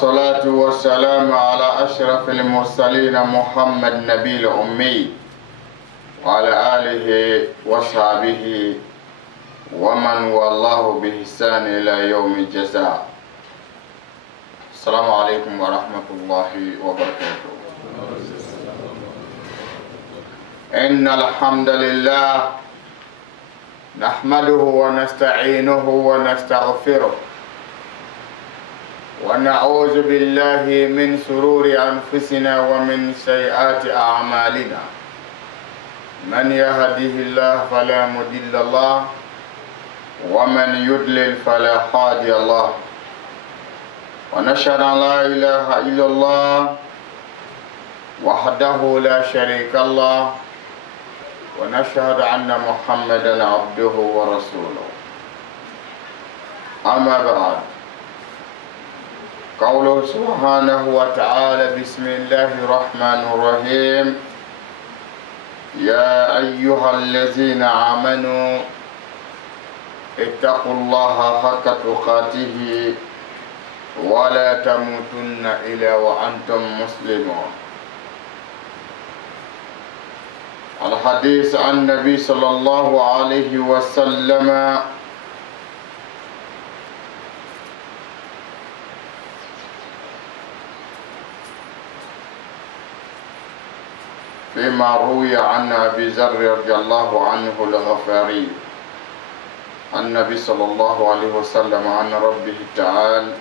الصلاة والسلام على أشرف المرسلين محمد نبي الأمي وعلى آله وصحبه ومن والله بإحسان إلى يوم الجزاء. السلام عليكم ورحمة الله وبركاته. إن الحمد لله نحمده ونستعينه ونستغفره ونعوذ بالله من شرور أنفسنا ومن سيئات أعمالنا. من يهده الله فلا مضل له ومن يضلل فلا هادي له. ونشهد أن لا إله إلا الله وحده لا شريك له ونشهد أن محمدا عبده ورسوله. أما بعد، قوله سبحانه وتعالى: بسم الله الرحمن الرحيم. يا أيها الذين آمنوا اتقوا الله حق تقاته ولا تموتن إلا وأنتم مسلمون. الحديث عن النبي صلى الله عليه وسلم فيما روي عن أبي ذر رضي الله عنه الغفاري عن النبي صلى الله عليه وسلم عن ربه تعالى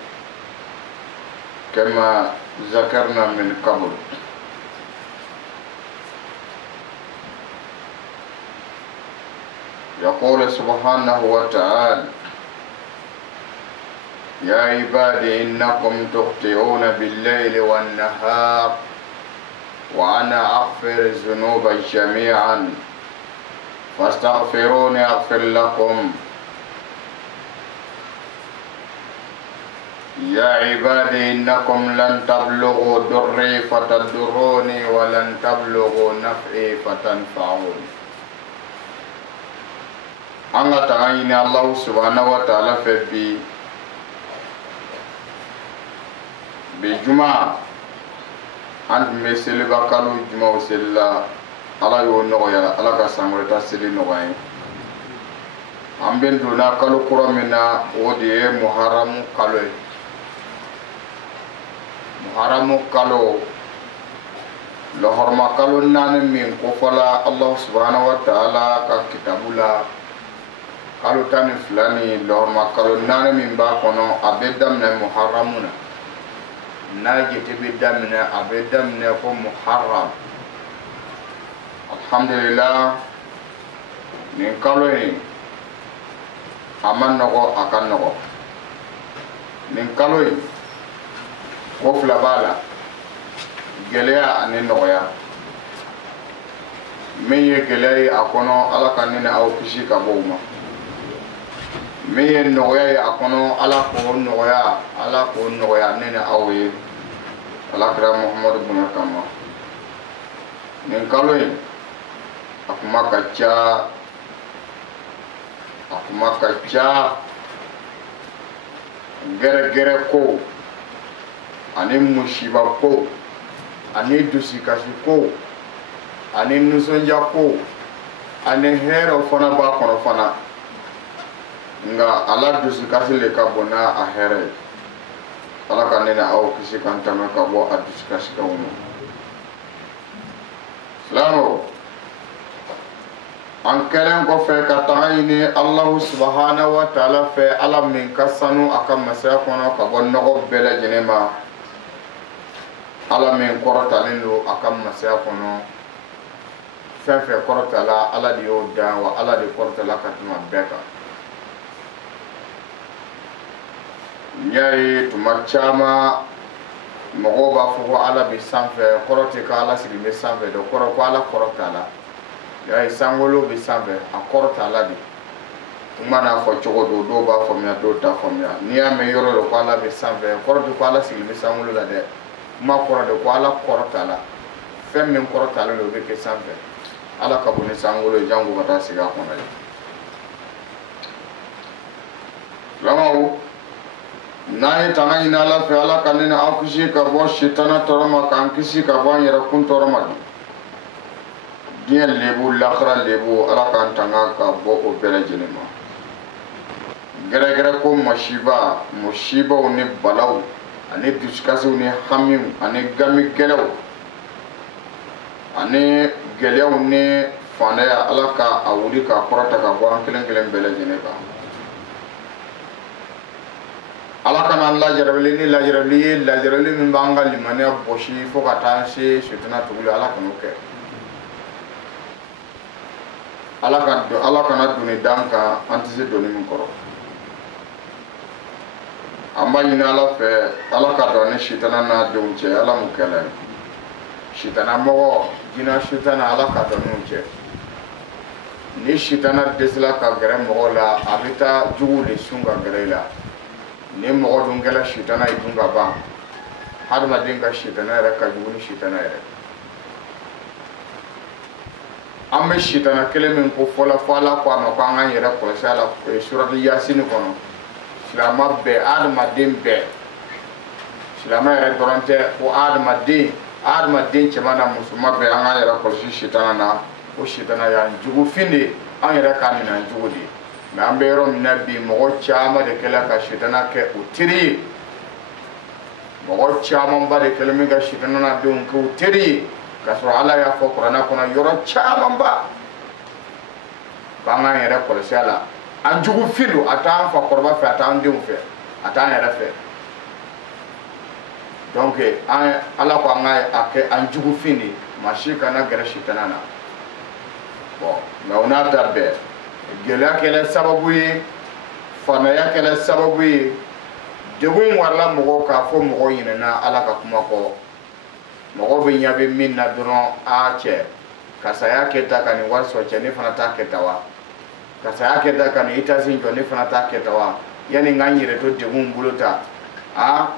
كما ذكرنا من قبل. يقول سبحانه وتعالى: يا عبادي إنكم تخطئون بالليل والنهار وأنا أغفر الذنوب جميعا فاستغفروني أغفر لكم. يا عبادي إنكم لن تبلغوا ضري فتضروني ولن تبلغوا نفعي فتنفعوني. أنا تعين الله سبحانه وتعالى في بجمعة أنت مسلي بكالو جمعة وسلا على يوم نويا على كسامرتا سلي نويا. أم بندونا كالو كرامنا ودي محرم كالو. محرم كالو لهرما كالو نان من كفلا الله سبحانه وتعالى ككتابولا كالو تاني فلاني لهرما كالو نان من باكونو أبدا من محرمنا ناجي تبدا من أبدا من يكون محرم. alhamdulillah nin kalo in a man nɔgɔ a ka nɔgɔ nin kalo in ko fila b'a la gɛlɛya ani nɔgɔya min ye gɛlɛya ye a kɔnɔ ala ka ne ni aw kisi ka bɔ o ma min ye nɔgɔya ye a kɔnɔ ala k'o nɔgɔya ne ni aw ye alakira muhamadu bonya kama nin kalo in a kuma ka ca gɛrɛgɛrɛ ko ani musiba ko ani dusikasi ko ani nisɔndiya ko ani hɛrɛw fana b'a kɔnɔ fana nga ala dusikasi le ka bon n'a a hɛrɛ ye ala ka ne ni aw kisi k'an tɛmɛ ka bɔ a dusukasikanw ma silamɛw an kɛlen kɔfɛ ka taga ɲini alahu subahanahu wa taala fɛ ala min ka sanu a ka masaya kɔnɔ ka bɔ nɔgɔ bɛɛ lajɛlen ma ala min kɔrɔtalen don a ka masaya kɔnɔ fɛn fɛn kɔrɔtala ala de y'o da wa ala de kɔrɔtala ka tɛmɛ bɛɛ kan n y'a ye tuma caman mɔgɔw b'a fɔ ko ala bɛ sanfɛ kɔrɔ tɛ ko ala sigilen bɛ sanfɛ dɛ kɔrɔ ko ala kɔrɔ t'a la y'a ye sankolo bɛ sanfɛ a kɔrɔ t'a la de kuma n'a fɔ cogo do dɔw b'a faamuya dɔw t'a faamuya n'i y'a mɛn yɔrɔ dɔ ko ala bɛ sanfɛ kɔrɔ tɛ ko ala sigilen bɛ sankolo la dɛ kuma kɔrɔ de ko ala kɔrɔ t'a la fɛn min kɔrɔ t'ale la o bɛ kɛ sanfɛ ala ka bon ni sankolo ye jango ka taa sigi a kɔnɔ ye lamɔw n'an ye tanga ɲini ala fɛ ala ka ne ni aw kisi ka bɔ sitana tɔɔrɔ ma k'an kisi ka bɔ an yɛrɛkun tɔɔrɔ ma diɲɛ lebu lahara lebu ala k'an tanga ka bɔ o bɛɛ lajɛlen ma gɛrɛgɛrɛ ko musibaw ni balaw ani dusukasiw ni hamiw ani gami gɛlɛw ani gɛlɛyaw ni fandaya ala ka a wuli ka kɔrɔta ka bɔ an kelen kelen bɛɛ lajɛlen kan ala kana lajarabi ni lajarabi ye lajarabi min b'an ka limaniya bɔsi fo ka taa se sitana tuguli ala kan'o kɛ ala kana doni dan kan an tɛ se doni min kɔrɔ an b'a ɲini ala fɛ ala ka dɔn ni sitana n'a denw cɛ ala m'u kɛlɛ sitana mɔgɔ jinɛ sitana ala ka dɔn n'u cɛ ni sitana dɛsɛla ka gɛrɛ mɔgɔw la a bɛ taa juguw de sun ka gɛrɛ i la ni mɔgɔ dun kɛla sitana ye dun ka ban hadamaden ka sitana yɛrɛ ka jugu ni sitana yɛrɛ an bɛ sitana kelen min ko fɔlɔ fɔ ala ko a ma ko an k'an yɛrɛ kɔlɔsi a la surati yasini kɔnɔ silama bɛɛ hadamaden bɛɛ silama yɛrɛ dɔrɔn tɛ ko hadamaden cɛman na musoman bɛɛ an k'an yɛrɛ kɔlɔsi sitana na o sitana y'an jugufin de an yɛrɛ k'a minɛ jugu de mɛ an bɛ yɔrɔ min na bi mɔgɔ caman de kɛla ka sitana kɛ o teri ye mɔgɔ camanba de kɛlen bɛ ka sitana na denw kɛ o teri ye k'a sɔrɔ ala y'a fɔ kuranɛ kɔnɔ yɔrɔ camanba k'an k'an yɛrɛ kɔlɔsi a la an jugufin don a t'an fakɔrɔba fɛ a t'an denw fɛ a t'an yɛrɛ fɛ donc ala ko an ka kɛ an jugufin de maa si kana gɛrɛ sitana na bon mɛ o n'a ta bɛɛ gɛlɛya kɛla sababu ye fantanya kɛla sababu ye degun warala mɔgɔw k'a fɔ mɔgɔw ɲinɛna ala ka kuma kɔ mɔgɔw bɛ ɲɛ bɛ min na dɔrɔn a cɛ karisa y'a kɛ ta ka nin wari sɔrɔ cɛ ne fana t'a kɛ ta wa karisa y'a kɛ ta ka nin itasi jɔ ne fana t'a kɛ ta wa yanni n ka n yɛrɛ to degun bolo ta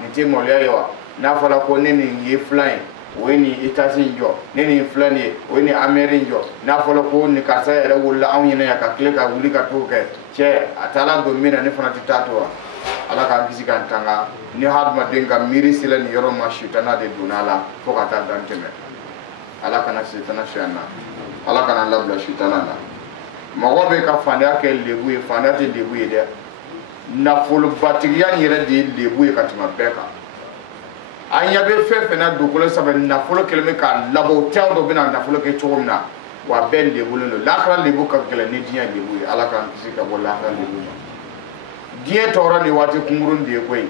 nin tɛ maloya ye wa n'a fɔra ko ne nin ye filan ye o ye nin itasi jɔ ne nin filan ye o ye nin amɛri jɔ n'a fɔra ko nin karisa yɛrɛ wolola anw ɲɛna yan ka tile ka wuli ka t'o kɛ cɛ a taala don min na ne fana tɛ taa to wa ala k'an kisi k'an tanga ni hadamaden ka miiri sera nin yɔrɔ ma sitana de donna a la fo ka taa dan tɛmɛ ala kana sitana siyɛn na ala kana labila sitana na mɔgɔ bɛ ka fantanya kɛ lebu ye fantanya tɛ lebu ye dɛ nafolobatigiya in yɛrɛ de ye lebu ye ka tɛmɛ bɛɛ kan an ɲɛ bɛ fɛn fɛn na dugukolo sanfɛ nafolo kɛlen bɛ k'a labɔ o tɛn dɔ bɛ na nafolo kɛ cogo min na wa bɛɛ lebulen don lahara lebu ka gɛlɛn ni diɲɛ lebu ye ala k'an kisi ka bɔ lahara lebu ma diɲɛ tɔɔrɔ nin waati kunkurunin de ye koyi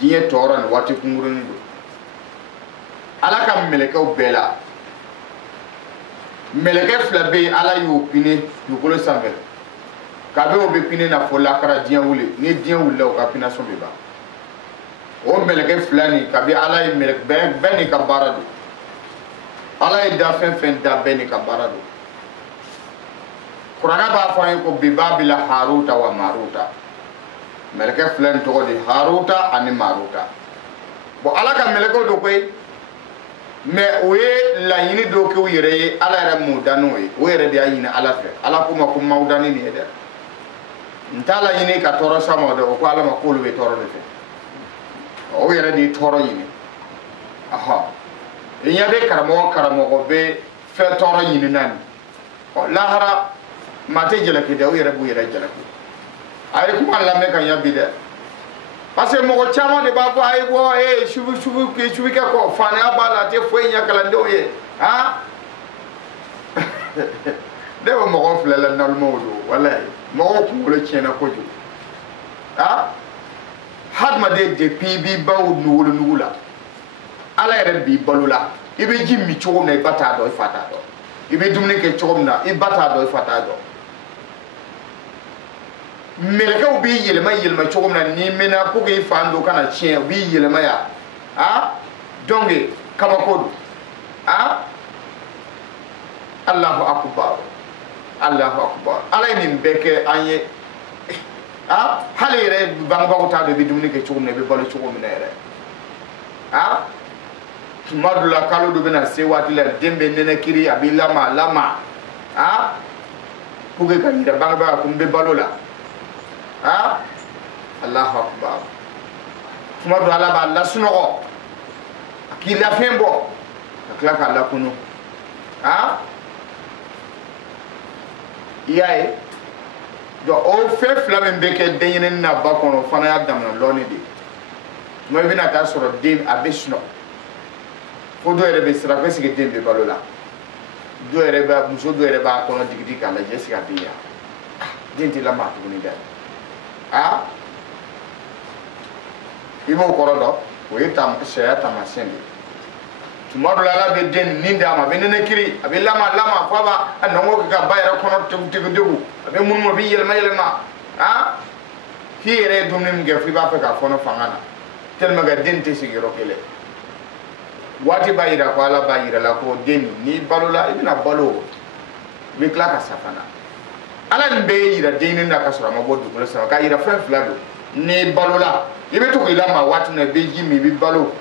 diɲɛ tɔɔrɔ nin waati kunkurunin don ala ka mɛlɛkɛw bɛɛ la meleke fila be ala y'o pine dugukolo sanfɛ kabe o be pine na fo lakara diɲɛ wuli ni diɲɛ wulila o ka pination be ban o meleke fila ni kabe ala ye meleke bɛɛ ni ka baara don ala ye da fɛn fɛn da bɛɛ ni ka baara don kuranɛ b'a fɔ an ye ko bibabila haruta wa maruta meleke fila ni tɔgɔ de haruta ani maruta bon ala ka melekew do koyi mais o ye laɲini dɔ kɛ u yɛrɛ ye ala yɛrɛ m'o da n'o ye o yɛrɛ de y'a ɲini ala fɛ ala ko ma ko m'aw da ni nin ye dɛ n t'a laɲini ka tɔɔrɔ s'a ma dɛ o ko ala ma k'olu bɛ tɔɔrɔ de fɛ o yɛrɛ de ye tɔɔrɔ ɲini i ɲɛ bɛ karamɔgɔ bɛ fɛn tɔɔrɔ ɲini na nin lahara maa tɛ jalaki dɛ o yɛrɛ b'u yɛrɛ jalaki a ye kuma lamɛn ka ɲɛ bi dɛ parce que mɔgɔ caman de b'a fɔ a ye bɔ subikɛ kɔ faniya b'a la a tɛ foyi ɲɛ kalandenw ye ne bɛ mɔgɔ filɛ la nalimaw don walayi mɔgɔw kunkolo tiɲɛna kojugu hadamaden depuis i b'i baw wolonugu la ala yɛrɛ b'i balo la i bɛ ji min cogo min na i ba t'a dɔn i fa t'a dɔn i bɛ dumuni kɛ cogo min na i ba t'a dɔn i fa t'a dɔn melekɛw b'i yɛlɛma cogo min na n'i mɛnna pour que i fan dɔ kana tiɲɛ u b'i yɛlɛma yan donc kabako don Allahu akbar Allahu akbar ala ye nin bɛɛ kɛ an ye hali yɛrɛ bangebagaw t'a dɔn i bɛ dumuni kɛ cogo min na i bɛ balo cogo min na yɛrɛ tuma dɔ la kalo dɔ bɛna se waati la den bɛ nɛnɛ kiri a b'i lama pour que ka yira bangebaga ko n bɛ balo la Allahu akbar tuma dɔ ala b'a lasunɔgɔ a k'i lafɛn bɔ ka tila k'a lakunu i y'a ye donc o fɛn fila min bɛ kɛ denɲɛrɛnin na ba kɔnɔ o fana y'a damana lɔɔni de ye tuma i bɛna taa sɔrɔ den a bɛ sunɔgɔ fo dɔ yɛrɛ bɛ siran ko est-ce que den bɛ balo la muso dɔ yɛrɛ b'a kɔnɔ digidi k'a lajɛ est-ce que a bɛ yan den tɛ lamaga tuguni dɛ i b'o kɔrɔ dɔn o ye sariya taamasiyɛn de ye tuma dɔ la ala bɛ den nin d'a ma a bɛ nɛnɛ kiri a bɛ lama fo a b'a nɔngɔ kɛ ka ba yɛrɛ kɔnɔ tegu a bɛ munumunu a bɛ yɛlɛma k'i yɛrɛ ye dumuni min kɛ fo i b'a fɛ k'a fɔnɔ fanga na tellement que den tɛ sigi yɔrɔ kelen waati b'a yira ko ala b'a yira la ko den n'i balola i bɛna balo i bɛ tila ka sa fana ala nin bɛɛ yira den na ka sɔrɔ a ma bɔ dugukolo sanfɛ k'a yira fɛn fila don n'i balola i bɛ to k'i lamaga waati min na i bɛ ji min i bɛ balo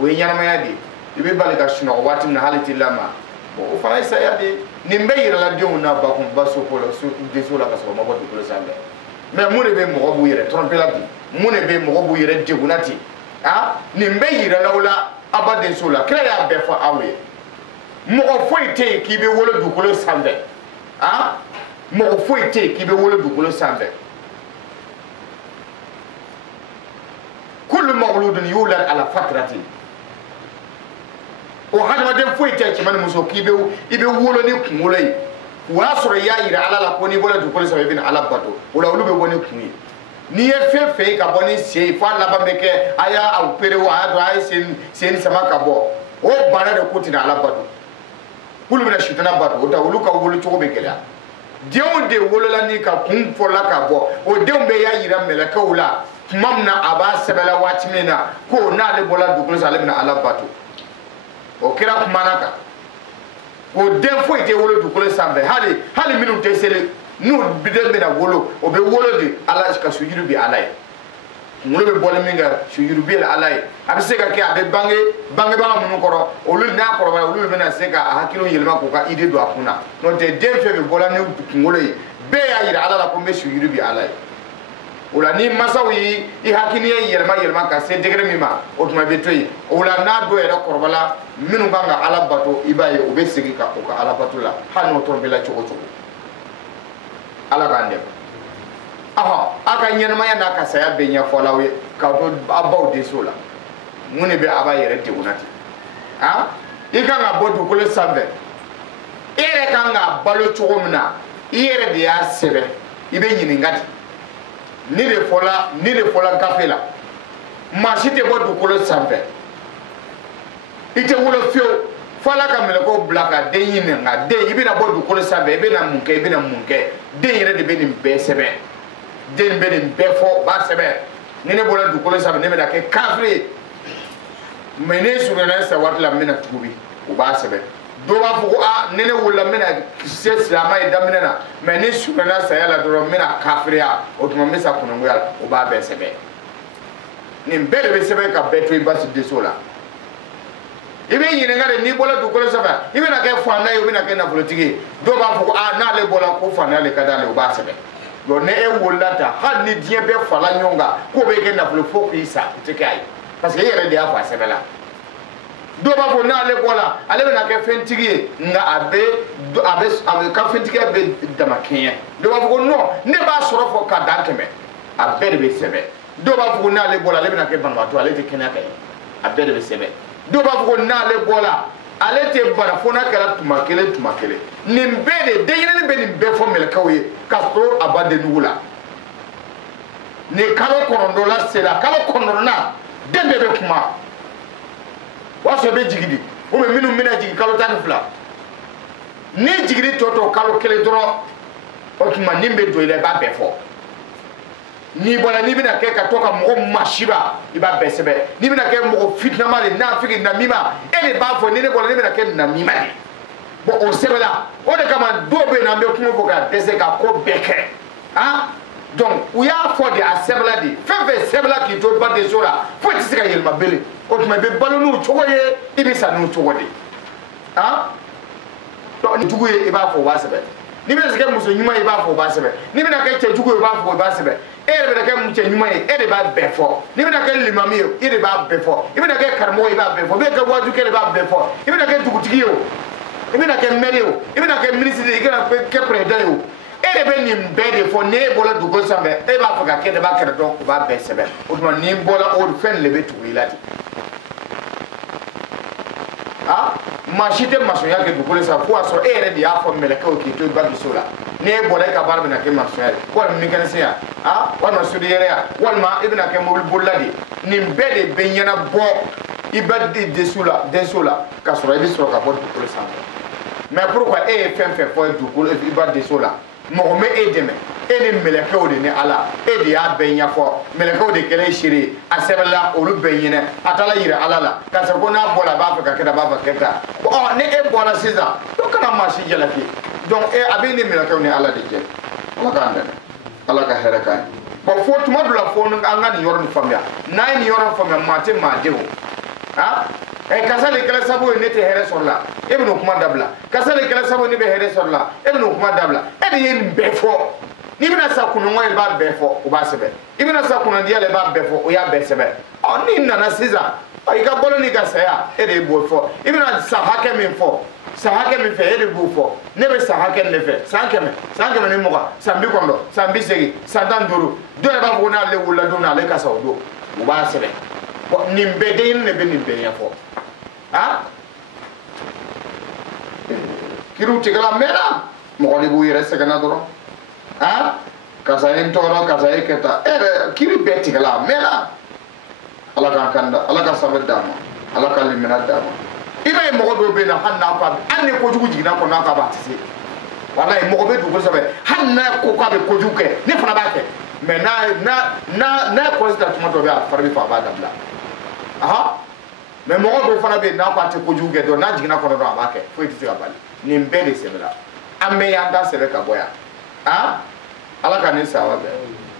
o ye ɲɛnamaya de ye i bɛ bali ka sunɔgɔ waati min na hali t'i lamaga bon o fana ye saya de ye nin bɛɛ yirala denw na ba soko la deso la ka sɔrɔ a ma bɔ dugukolo sanfɛ mais mun de bɛ mɔgɔ b'u yɛrɛ tromper la bi mun de bɛ mɔgɔ b'u yɛrɛ degunna ten nin bɛɛ yiralaw la a ba deso la kira y'a bɛɛ fɔ aw ye mɔgɔ foyi tɛ yen k'i bɛ wolo dugukolo sanfɛ mɔgɔ foyi tɛ yen k'i bɛ wolo dugukolo sanfɛ kullu mawludun yulad ala fatrati o hadamaden foyi tɛ cɛman ni muso k'i bɛ wolo ni kunkolo ye o y'a sɔrɔ i y'a yira ala la ko n'i bɔra dugukolo sanfɛ i bɛna ala bato o la olu bɛ bɔ ni kun ye n'i ye fɛn fɛn ye ka bɔ ni sen ye fo a laban bɛ kɛ a y'a opéré o a y'a dɔn a ye sen sama ka bɔ o bana de ko tɛna ala bato k'olu bɛna sitana bato o tɛ olu ka wolo cogo bɛ gɛlɛya denw de wolola ni ka kun fɔla ka bɔ o denw bɛ y'a yira mɛlɛkɛw la tuma min na a b'a sɛbɛla waati min na ko n'ale bɔra dugukolo sanfɛ ale bɛna ala bato o kɛra kumana kan o den foyi tɛ wolo dugukolo sanfɛ hali minnu tɛ seli n'u den bɛna wolo o bɛ wolo de ala ka sujuru bi ala ye kunkolo bɛ bɔli min kɛ sujuru bi ala ye a bɛ se ka kɛ a bɛ bangebaga minnu kɔrɔ olu n'a kɔrɔbaya olu bɛna se ka hakiliw yɛlɛma k'u ka idée don a kun na n'o tɛ den fɛn bɛ bɔla ni kunkolo ye bɛɛ y'a yira ala la ko n bɛ sujuru bi ala ye o la ni masaw y'i hakiliya yɛlɛma ka se degré min ma o tuma i bɛ to yen o la n'a dɔ yɛrɛ kɔrɔbala minnu kan ka ala bato i b'a ye u bɛ segin ka o ka ala bato la hali n'o tɔrɔbila cogo cogo ala k'an dɛmɛ a ka ɲɛnamaya n'a ka saya bɛ ɲɛfɔ aw ye k'a to a baw deso la mun de bɛ a b'a yɛrɛ degunna ten i kan ka bɔ dugukolo sanfɛ e yɛrɛ kan ka balo cogo min na i yɛrɛ de y'a sɛbɛn i bɛ ɲininka de ni de fɔla gafe la maa si tɛ bɔ dugukolo sanfɛ i tɛ wolo fiyewu fala ka meleko blaka den yin nga den ibina bo du ko sabe ibina munke den yere de be nin be sebe den be nin be fo ba sebe ni ne bola du ko sabe ne me da ke kafri mene sugana sa watla mina tubi o ba sebe do ba fu a ne ne wala mina se islama e damina na mene sugana sa yala do mina kafriya o tuma misa kunungu yala o ba be sebe ni be de be sebe ka beto ibasi de sola ibe yini ngare ni bola du ko saba ibe na ke fana yo be na ke na politiki do ba fu a na le bola ko fana le kadale o ba sebe do ne e wolata ha ni die be fala nyonga ko be ke na fo ko isa tikai parce que yere de afa sebe la do ba fu na le bola ale be na ke fentigi nga abe ka fentigi be damakin do ba fu no ne ba soro fo ka dankeme abe de be sebe do ba fu na le bola ale be na ke banwato ale te kenya kai abe de be sebe do ba fu na le bola ale te bara fona kala tuma kele nim be de yene be nim be fo mel kawye kasto abade nugula ni kalo korondo la sela kalo korondo na dembe be kuma waso be jigidi o me minu mina jigi kalo tan fla ni jigidi toto kalo kele dro o kuma nimbe do ile ba be fo ni bola ni bina ke ka toka mo mashiba iba besebe ni bina ke mo fitna mali na fiki na mima ele ba fo ni ne bola ni bina ke na mima ni bo o sebela o de kama do be na be kuma fo ka dese ka ko beke ha donc u ya fo de asebela di fefe sebela ki to ba de sora fo ti sika yelma bele o tuma be balonu chogoye ibi sanu chogode ha to ni tuguye iba fo wa sebe ni bina ke muso nyuma iba fo ba sebe ni bina ke che tuguye iba fo ba sebe ere be ke muche nyuma ere ba befo ni bina ke limami ere ba befo ibina ke karmo iba befo be ke waju ke ba befo ibina ke dugutigi yo ibina ke meri yo ibina ke ministre ibina ke president yo ere be ni mbede fo ne bola dugo sambe e ba fa ke de ba ke do ba be sebe o do ni bola o fen le be tuilati ah machite masoya ke dugo le sa fo aso ere di afo meleke o ki to ba bisola ne bola ka barbe na ke masoya ko mi kan sia ah wala sudiyere ya walma ibna ke mul bulladi ni mbede be nyana bo ibadi desula ka sura ibi sura ka bo pour ça mais pourquoi fm fo du ko ibadi desula mo me edeme ene meleke o de ne ala e de ya be nya fo meleke o de kele shiri asebela o lu be nyine atala yire ala la ka se ko na bola ba fa ka keda ba fa keda o ne e bola siza to kana mashi jelaki donc abini meleke o ne ala de je ala ka ndene ala ka heraka bo fo tuma dula fo nga ni yorni famia na ni yorni famia mate ma dewo ha e kasale kala sabo ne te here sorla ibnu kuma dabla kasale kala sabo ne be here sorla ibnu kuma dabla e de yen be fo ni bina sa kunu ngoy ba be fo o ba sebe ibina sa kunu dia le ba be fo o ya be sebe o ni nana siza ay ka bolo ni ka saya e de bo fo ibina sa hake min fo sahake mi fe ede bu fo ne be sahake ne fe sankeme ni moga sambi kondo sambi segi sandan duru do e ba fo na le wula do na le ka sawdo o ba sebe bo nimbe de ne be nimbe ya fo ha kiru tigala mera mo le bu yere sega na doro ha kasa en toro kasa e keta ere kiri be tigala mera ala ka kanda ala ka sabeda ala ka limina dama iba e mogo do be na hanna pa anne ko jugu jigina ko na ka ba tisi wallahi mogo be du ko sabe hanna ko ka be ko juke ne fana ba ke mais na ko sta tuma do be a farbi fa ba dabla aha mais mogo do fana be na pa te ko juke do na jigina ko do ba ke fo tisi ka bali ni mbele sebela amme ya da sebe ka boya ha ala ka ni sawa be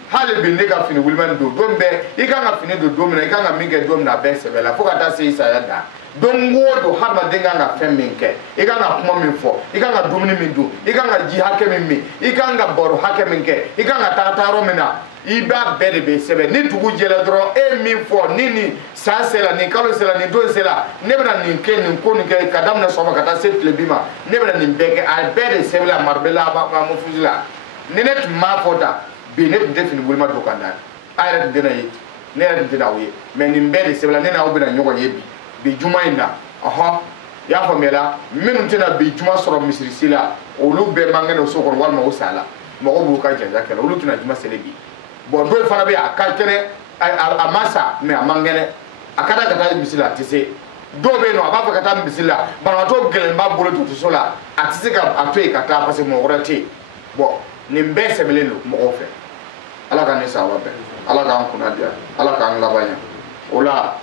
hale bi ne ka fini wulman do dombe i ka na fini do domina i ka na minge domna be sebela fo ka ta se isa ya da don wodo harba denga nga femminke iga na kuma min fo iga na dumuni min du iga na ji hake min mi iga nga boro hake minke iga na tataro mina iba bede be sebe ni tugu jela dro e min fo ni sa sela ni kalo sela ni don sela ne bena ni ke ni ko ni ke kadam na soma kata set le bima ne bena ni beke a bede sebe la marbela ba mo fuzila ni net ma fota bi net defini bulma do kanda ayra dina yi ne ayra dina wi mais ni bede sebe la ne na obina nyogo yebi bi juma inda aha ya famela minun tena bi juma soro misri sila olu be mangene so kon walma usala mo ko bu ka janja kala olu tena juma selebi bon do fana be akakene a masa me amangene akada kata misila tise do be no aba fa kata bisila ba to gele ma bolo to sola atisika atoy kata parce mo gorati bon ni mbese belelo mo fe ala ka ni sawa be ala ka kuna dia ala ka labanya ola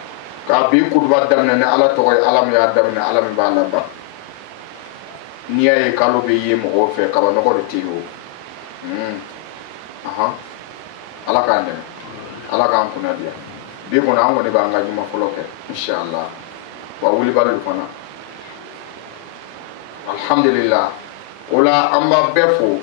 ka bi kutba damna ne ala to ala mi adamna ala mi ba ba ni ay kalo be yi mo fe ka ba no ko tiyo aha ala ka ndem ala ka kuna dia bi ko na ngone ba nga juma foloke inshallah wa wuli balu fana alhamdulillah ola amba befo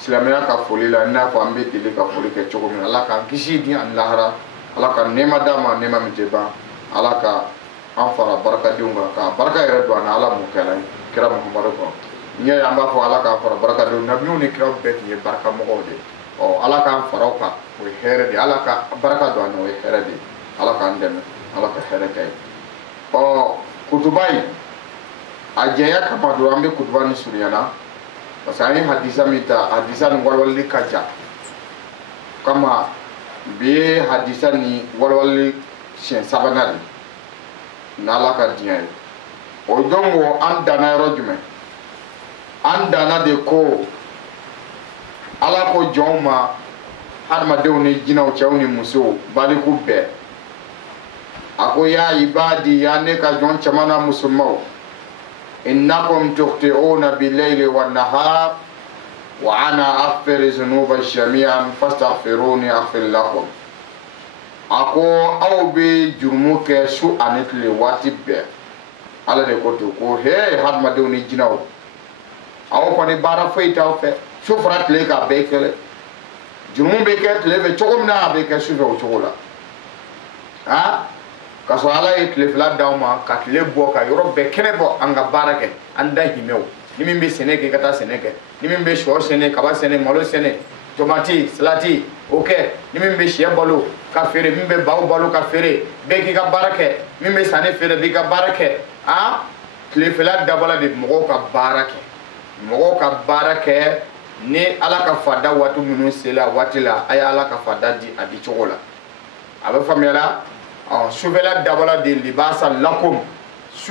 silamaya ka foli la na ko ambe dile ka foli ke chogo min ala ka kisi di an lahara ala ka nema dama nema miteba ala ka an fara baraka diunga ka baraka yere do an ala mu kala kira muhammadu ko nya amba fo ala ka fara baraka do nabiyu ni kira bet ni baraka mo de o ala ka fara ka o here de ala ka baraka do an o here de ala ka ndem ala ka here kay o kutubai ajaya kama do ambe kutubani suriyana parce que hadisa mita hadisa ni walwali kaja kama be hadisa ni walwali shen sabanali nala ka diya o dongo andana rojume andana de ko ala ko joma hadma dewni jinaw chawni muso baliku be ako ya ibadi ya ne ka jon chamana musulmaw innakum tukhti'una bil-layli wan-nahar wa ana aghfiru dhunuba jami'an fastaghfiruni aghfir lakum ako aw be jurmu ke su anitle wati be ala de ko to ko he hadma de ni jinaw aw ko ni bara fayta fe su frat le ka be kele jurmu be ke le be chogomna be ke su be o chogola ha kaso ala ye tile fila daw ma ka tile bɔ ka yɔrɔ bɛɛ kɛnɛ bɔ an ka baara kɛ an da himɛw ni min bɛ sɛnɛ kɛ ka taa sɛnɛ kɛ ni min bɛ sɔ sɛnɛ kaba sɛnɛ malo sɛnɛ tomati salati o kɛ ni min bɛ sɛ balo ka feere min bɛ baw balo ka feere bɛɛ k'i ka baara kɛ min bɛ sanni feere b'i ka baara kɛ tile fila dabɔla de mɔgɔw ka baara kɛ mɔgɔw ka baara kɛ ni ala ka fada waati minnu sela waati la a ye ala ka fada di a di cogo la a bɛ faamuya la sufɛla dabɔla de libasa lakum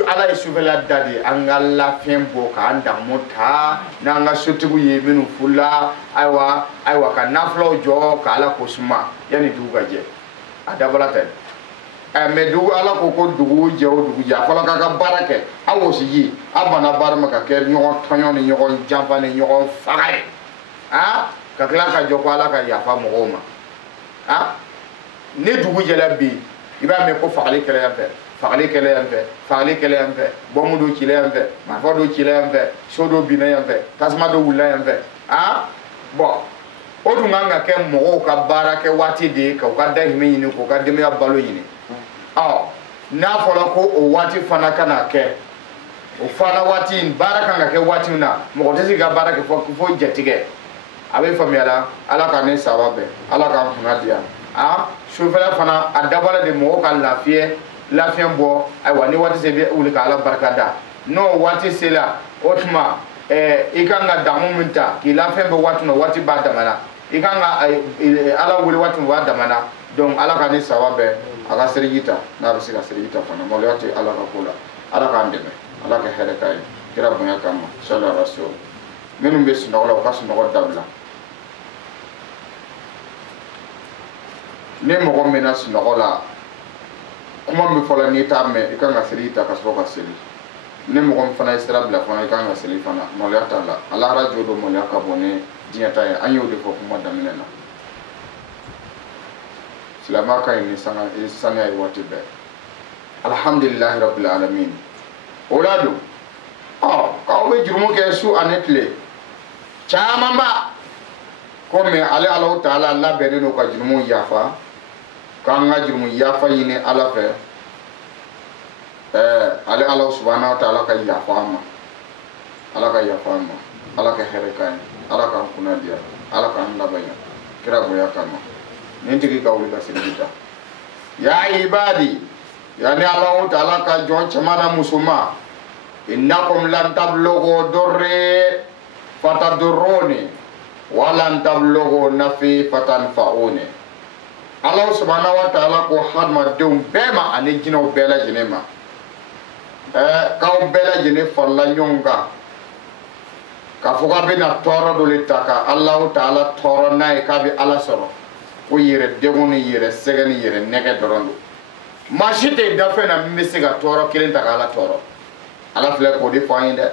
ala ye sufɛla da de an ka lafiyɛn bɔ k'an damu ta n'an ka sotigiw ye minnu furula ayiwa ka nafolow jɔ ka ala ko suma yanni dugu ka jɛ a dabɔla tɛ mɛ dugu ala ko ko dugu jɛ o dugu jɛ a fɔra k'a ka baara kɛ a wɔsiji a banna baara ma ka kɛ ɲɔgɔn tɔɲɔ ni ɲɔgɔn janfa ni ɲɔgɔn faga ye ka tila ka jɔ ko ala ka yafa mɔgɔw ma ni dugu jɛla bi i b'a mɛn ko fagali kɛlɛ yan fɛ fagali kɛlɛ yan fɛ fagali kɛlɛ yan fɛ bɔmu dɔ cila yan fɛ marifa dɔ cila yan fɛ so dɔ binna yan fɛ tasuma dɔ wulila yan fɛ bɔn o dun kan ka kɛ mɔgɔw ka baara kɛ waati de ye k'u ka dahirimɛ ɲini k'u ka denbaya balo ɲini n'a fɔra ko o waati fana ka na kɛ o fana waati baara kan ka kɛ waati min na mɔgɔ tɛ se ka baara kɛ fo jatigɛ a bɛ faamuya la ala ka ne saba bɛɛ ala k'an kunna di yan sufɛla fana a dabɔla de mɔgɔw ka lafiyɛn bɔ ayiwa ni waati se bɛ wuli ka ala barika da n'o waati sela o tuma i kan ka damu min ta k'i lafiyɛn bɛ waati min na waati b'a dama na i kan ka ala wele waati min b'a dama na donc ala ka ni saba bɛɛ a ka seliji ta n'a bɛ se ka seliji ta fana maloya tɛ ala ka ko la ala k'an dɛmɛ ala ka hɛrɛ k'a ye kira bonya kama sallallahu alaihi wasallam minnu bɛ sunɔgɔ la u ka sunɔgɔ dabila ni mɔgɔ min na sunɔgɔ la kuma min fɔla n'i t'a mɛn i kan ka seli ta ka sɔrɔ ka seli ni mɔgɔ min fana ye sira bila fana i kan ka seli fana maloya t'a la ala arajo do maloya ka bɔ ni diɲɛ ta ye an y'o de fɔ kuma daminɛ na silamɛya ka ɲi ni saniya ye waati bɛɛ alhamdulilahi rabbil alamin o la don k'aw bɛ jurumu kɛ su ani tile caman ba komi ale Alahu Taala labɛnnen don ka jurumu yafa k'an ka jurumu yafa ɲini ala fɛ ale Alahu subhanahu wa taala ka yafa an ma ala ka yafa an ma ala ka hɛrɛ k'an ye ala k'an kunna diya ala k'an labɛn kira bonya kama nin tigi ka wuli ka seli ta ya ibadi yani Alahu Taala ka jɔn cɛman na musoman innakum lan tablughu durri fatadurruni walan tablughu nafi fatanfa'uni Allah subhanahu wa ta'ala ko hadmadenw bɛɛ ma ani jinɛw bɛɛ lajɛlen ma k'aw bɛɛ lajɛlen farala ɲɔgɔn kan k'a fɔ k'a bɛna tɔɔrɔ dɔ le ta ka Alahu Taala tɔɔrɔ n'a ye k'a bɛ Ala sɔrɔ ko yɛrɛ degun ni yɛrɛ sɛgɛ ni yɛrɛ nɛgɛ dɔrɔn don maa si tɛ da fɛn na min bɛ se ka tɔɔrɔ kelen ta k'Ala tɔɔrɔ Ala filɛ k'o de fɔ an ye dɛ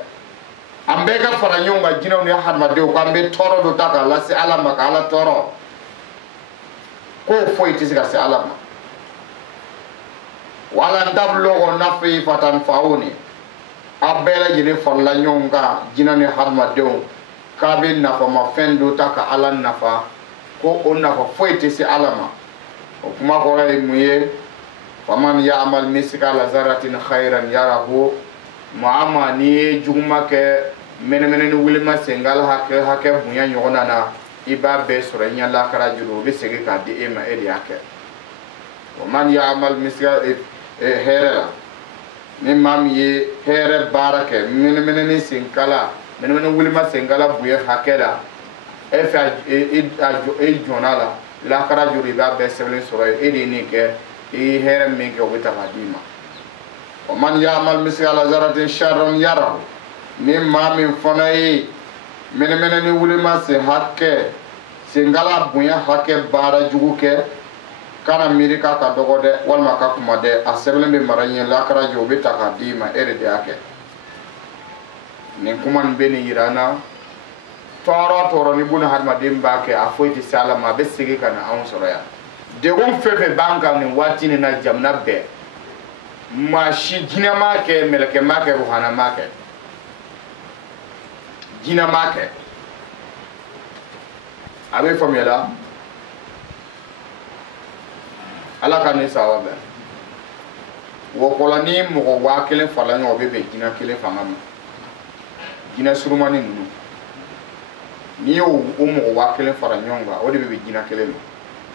an bɛɛ ka fara ɲɔgɔn kan jinɛw ni hadamadenw k'an bɛ tɔɔrɔ dɔ ta k'a lase Ala ma k'Ala tɔɔrɔ k'o foyi tɛ se ka se Ala ma walan tablugu nafi fatanfa'uni a bɛɛ lajɛlen farala ɲɔgɔn kan jinɛ ni hadamadenw k'a bɛ nafamafɛn dɔ ta ka Ala nafa ko o nafa foyi tɛ se Ala ma o kuma kɔrɔ ye mun ye faman ya'mal miskala zarratin khairan yarahu maa maa n'i ye juguma kɛ mɛnɛmɛnɛ ni wulima sengal hakɛ bonya ɲɔgɔn na i b'a bɛɛ sɔrɔ i ɲɛ lakara juru o bɛ segin k'a di e ma e de y'a kɛ wa man ya'mal miskala hɛrɛ la ni maa min ye hɛrɛ baara kɛ mɛnɛmɛnɛ ni senkala mɛnɛmɛnɛ wulima senkala bonya hakɛ la e fɛ e jɔnna la lakara juru i b'a bɛɛ sɛbɛnlen sɔrɔ e de ye nin kɛ i ye hɛrɛ min kɛ o bɛ ta k'a d'i ma wa man ya'mal miskala zarratin sharran yarahu ni maa min fana ye mɛnɛmɛnɛ ni wulima senkala bonya hakɛ baara jugu kɛ kana miiri k'a ka dɔgɔ dɛ walima ka kuma dɛ a sɛbɛnlen bɛ mara ɲɛ lakara jɔ o bɛ ta k'a d'i ma e de y'a kɛ nin kuma nin bɛ nin yira an na tɔɔrɔ tɔɔrɔ ni buna hadamaden b'a kɛ a foyi tɛ se Ala ma a bɛ segin ka na anw sɔrɔ yan degun fɛn fɛn b'an kan nin waati nin na jamana bɛɛ maa si jinɛ m'a kɛ mɛlɛkɛ m'a kɛ ruhana m'a kɛ jinɛ m'a kɛ a bɛ faamuya la Ala ka ni sawa bɛn wo kɔla ni mɔgɔ 1000 farala ɲɔgɔn bɛ bɛn jinɛ kelen fanga ma jinɛ surumani ninnu n'i y'o mɔgɔ 1000 fara ɲɔgɔn kan o de bɛ bɛn jinɛ kelen ma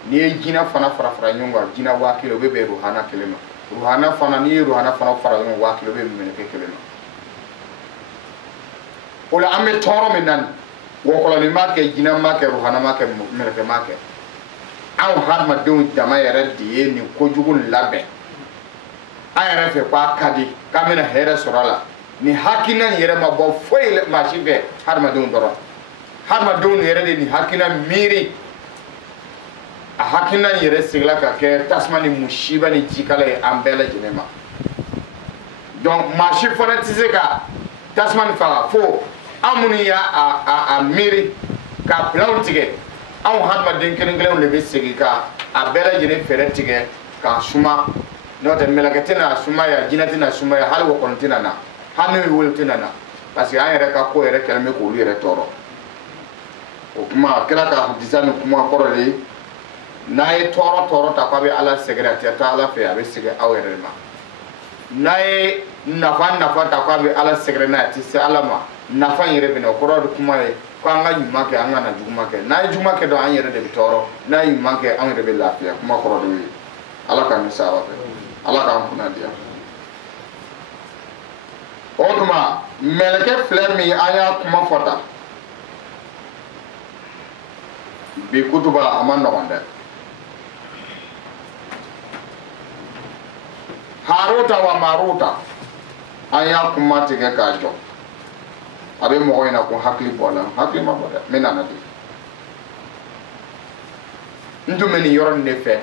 n'i ye jinɛ fana fara ɲɔgɔn kan jinɛ 1000 o bɛ bɛn ruhana kelen ma ruhana fana n'i ye ruhana fana fara ɲɔgɔn 1000 o bɛ bɛn mɛlɛkɛ kelen ma o la an bɛ tɔɔrɔ min na wo kɔla ni m'a kɛ jinɛ m'a kɛ ruhana m'a kɛ mɛlɛkɛ m'a kɛ anw hadamadenw dama yɛrɛ de ye nin kojugu labɛn an yɛrɛ fɛ k'a ka di k'an bɛna hɛrɛ sɔrɔ a la nin hakilina nin yɛrɛ ma bɔ foyi maa si fɛ hadamadenw dɔrɔn hadamadenw yɛrɛ de nin hakilina miiri a hakilina nin yɛrɛ segila ka kɛ tasuma ni musiba ni jikala ye an bɛɛ lajɛlen ma donc maa si fana tɛ se ka tasuma nin faga fo an minnu y'a miiri ka pilanw tigɛ anw hadamaden kelen kelenw de bɛ segin ka a bɛɛ lajɛlen fɛɛrɛ tigɛ k'a suma n'o tɛ mɛlɛkɛ tɛna sumaya jinɛ tɛna sumaya hali wo kɔni tɛna na hali n'o wolo tɛna na parce que an yɛrɛ ka ko yɛrɛ kɛlen bɛ k'olu yɛrɛ tɔɔrɔ o kuma a kɛra ka hadisa ni kuma kɔrɔ de ye n'a ye tɔɔrɔ ta k'a bɛ Ala sɛgɛrɛ a tɛ taa Ala fɛ a bɛ segin aw yɛrɛ de ma n'a ye nafa ta k'a bɛ Ala sɛgɛrɛ n'a ye a tɛ se Ala ma nafa in yɛrɛ bɛ na o kɔrɔ de kuma ye ko an ka ɲuman kɛ an ka na juguman kɛ n'a ye juguman kɛ dɔrɔn an yɛrɛ de bɛ tɔɔrɔ n'a ye ɲuman kɛ an yɛrɛ bɛ lafiya kuma kɔrɔ de ye Ala ka ni saba fɛ Ala k'an kunnadiya o tuma mɛlɛkɛ filɛ min an y'a kuma fɔ tan bi kutuba a ma nɔgɔn dɛ Haruta wa Maruta an y'a kuma tigɛ k'a jɔ a bɛ mɔgɔ in na ko hakili bɔ la hakili ma bɔ dɛ n bɛ nana di n tun bɛ nin yɔrɔ nin de fɛ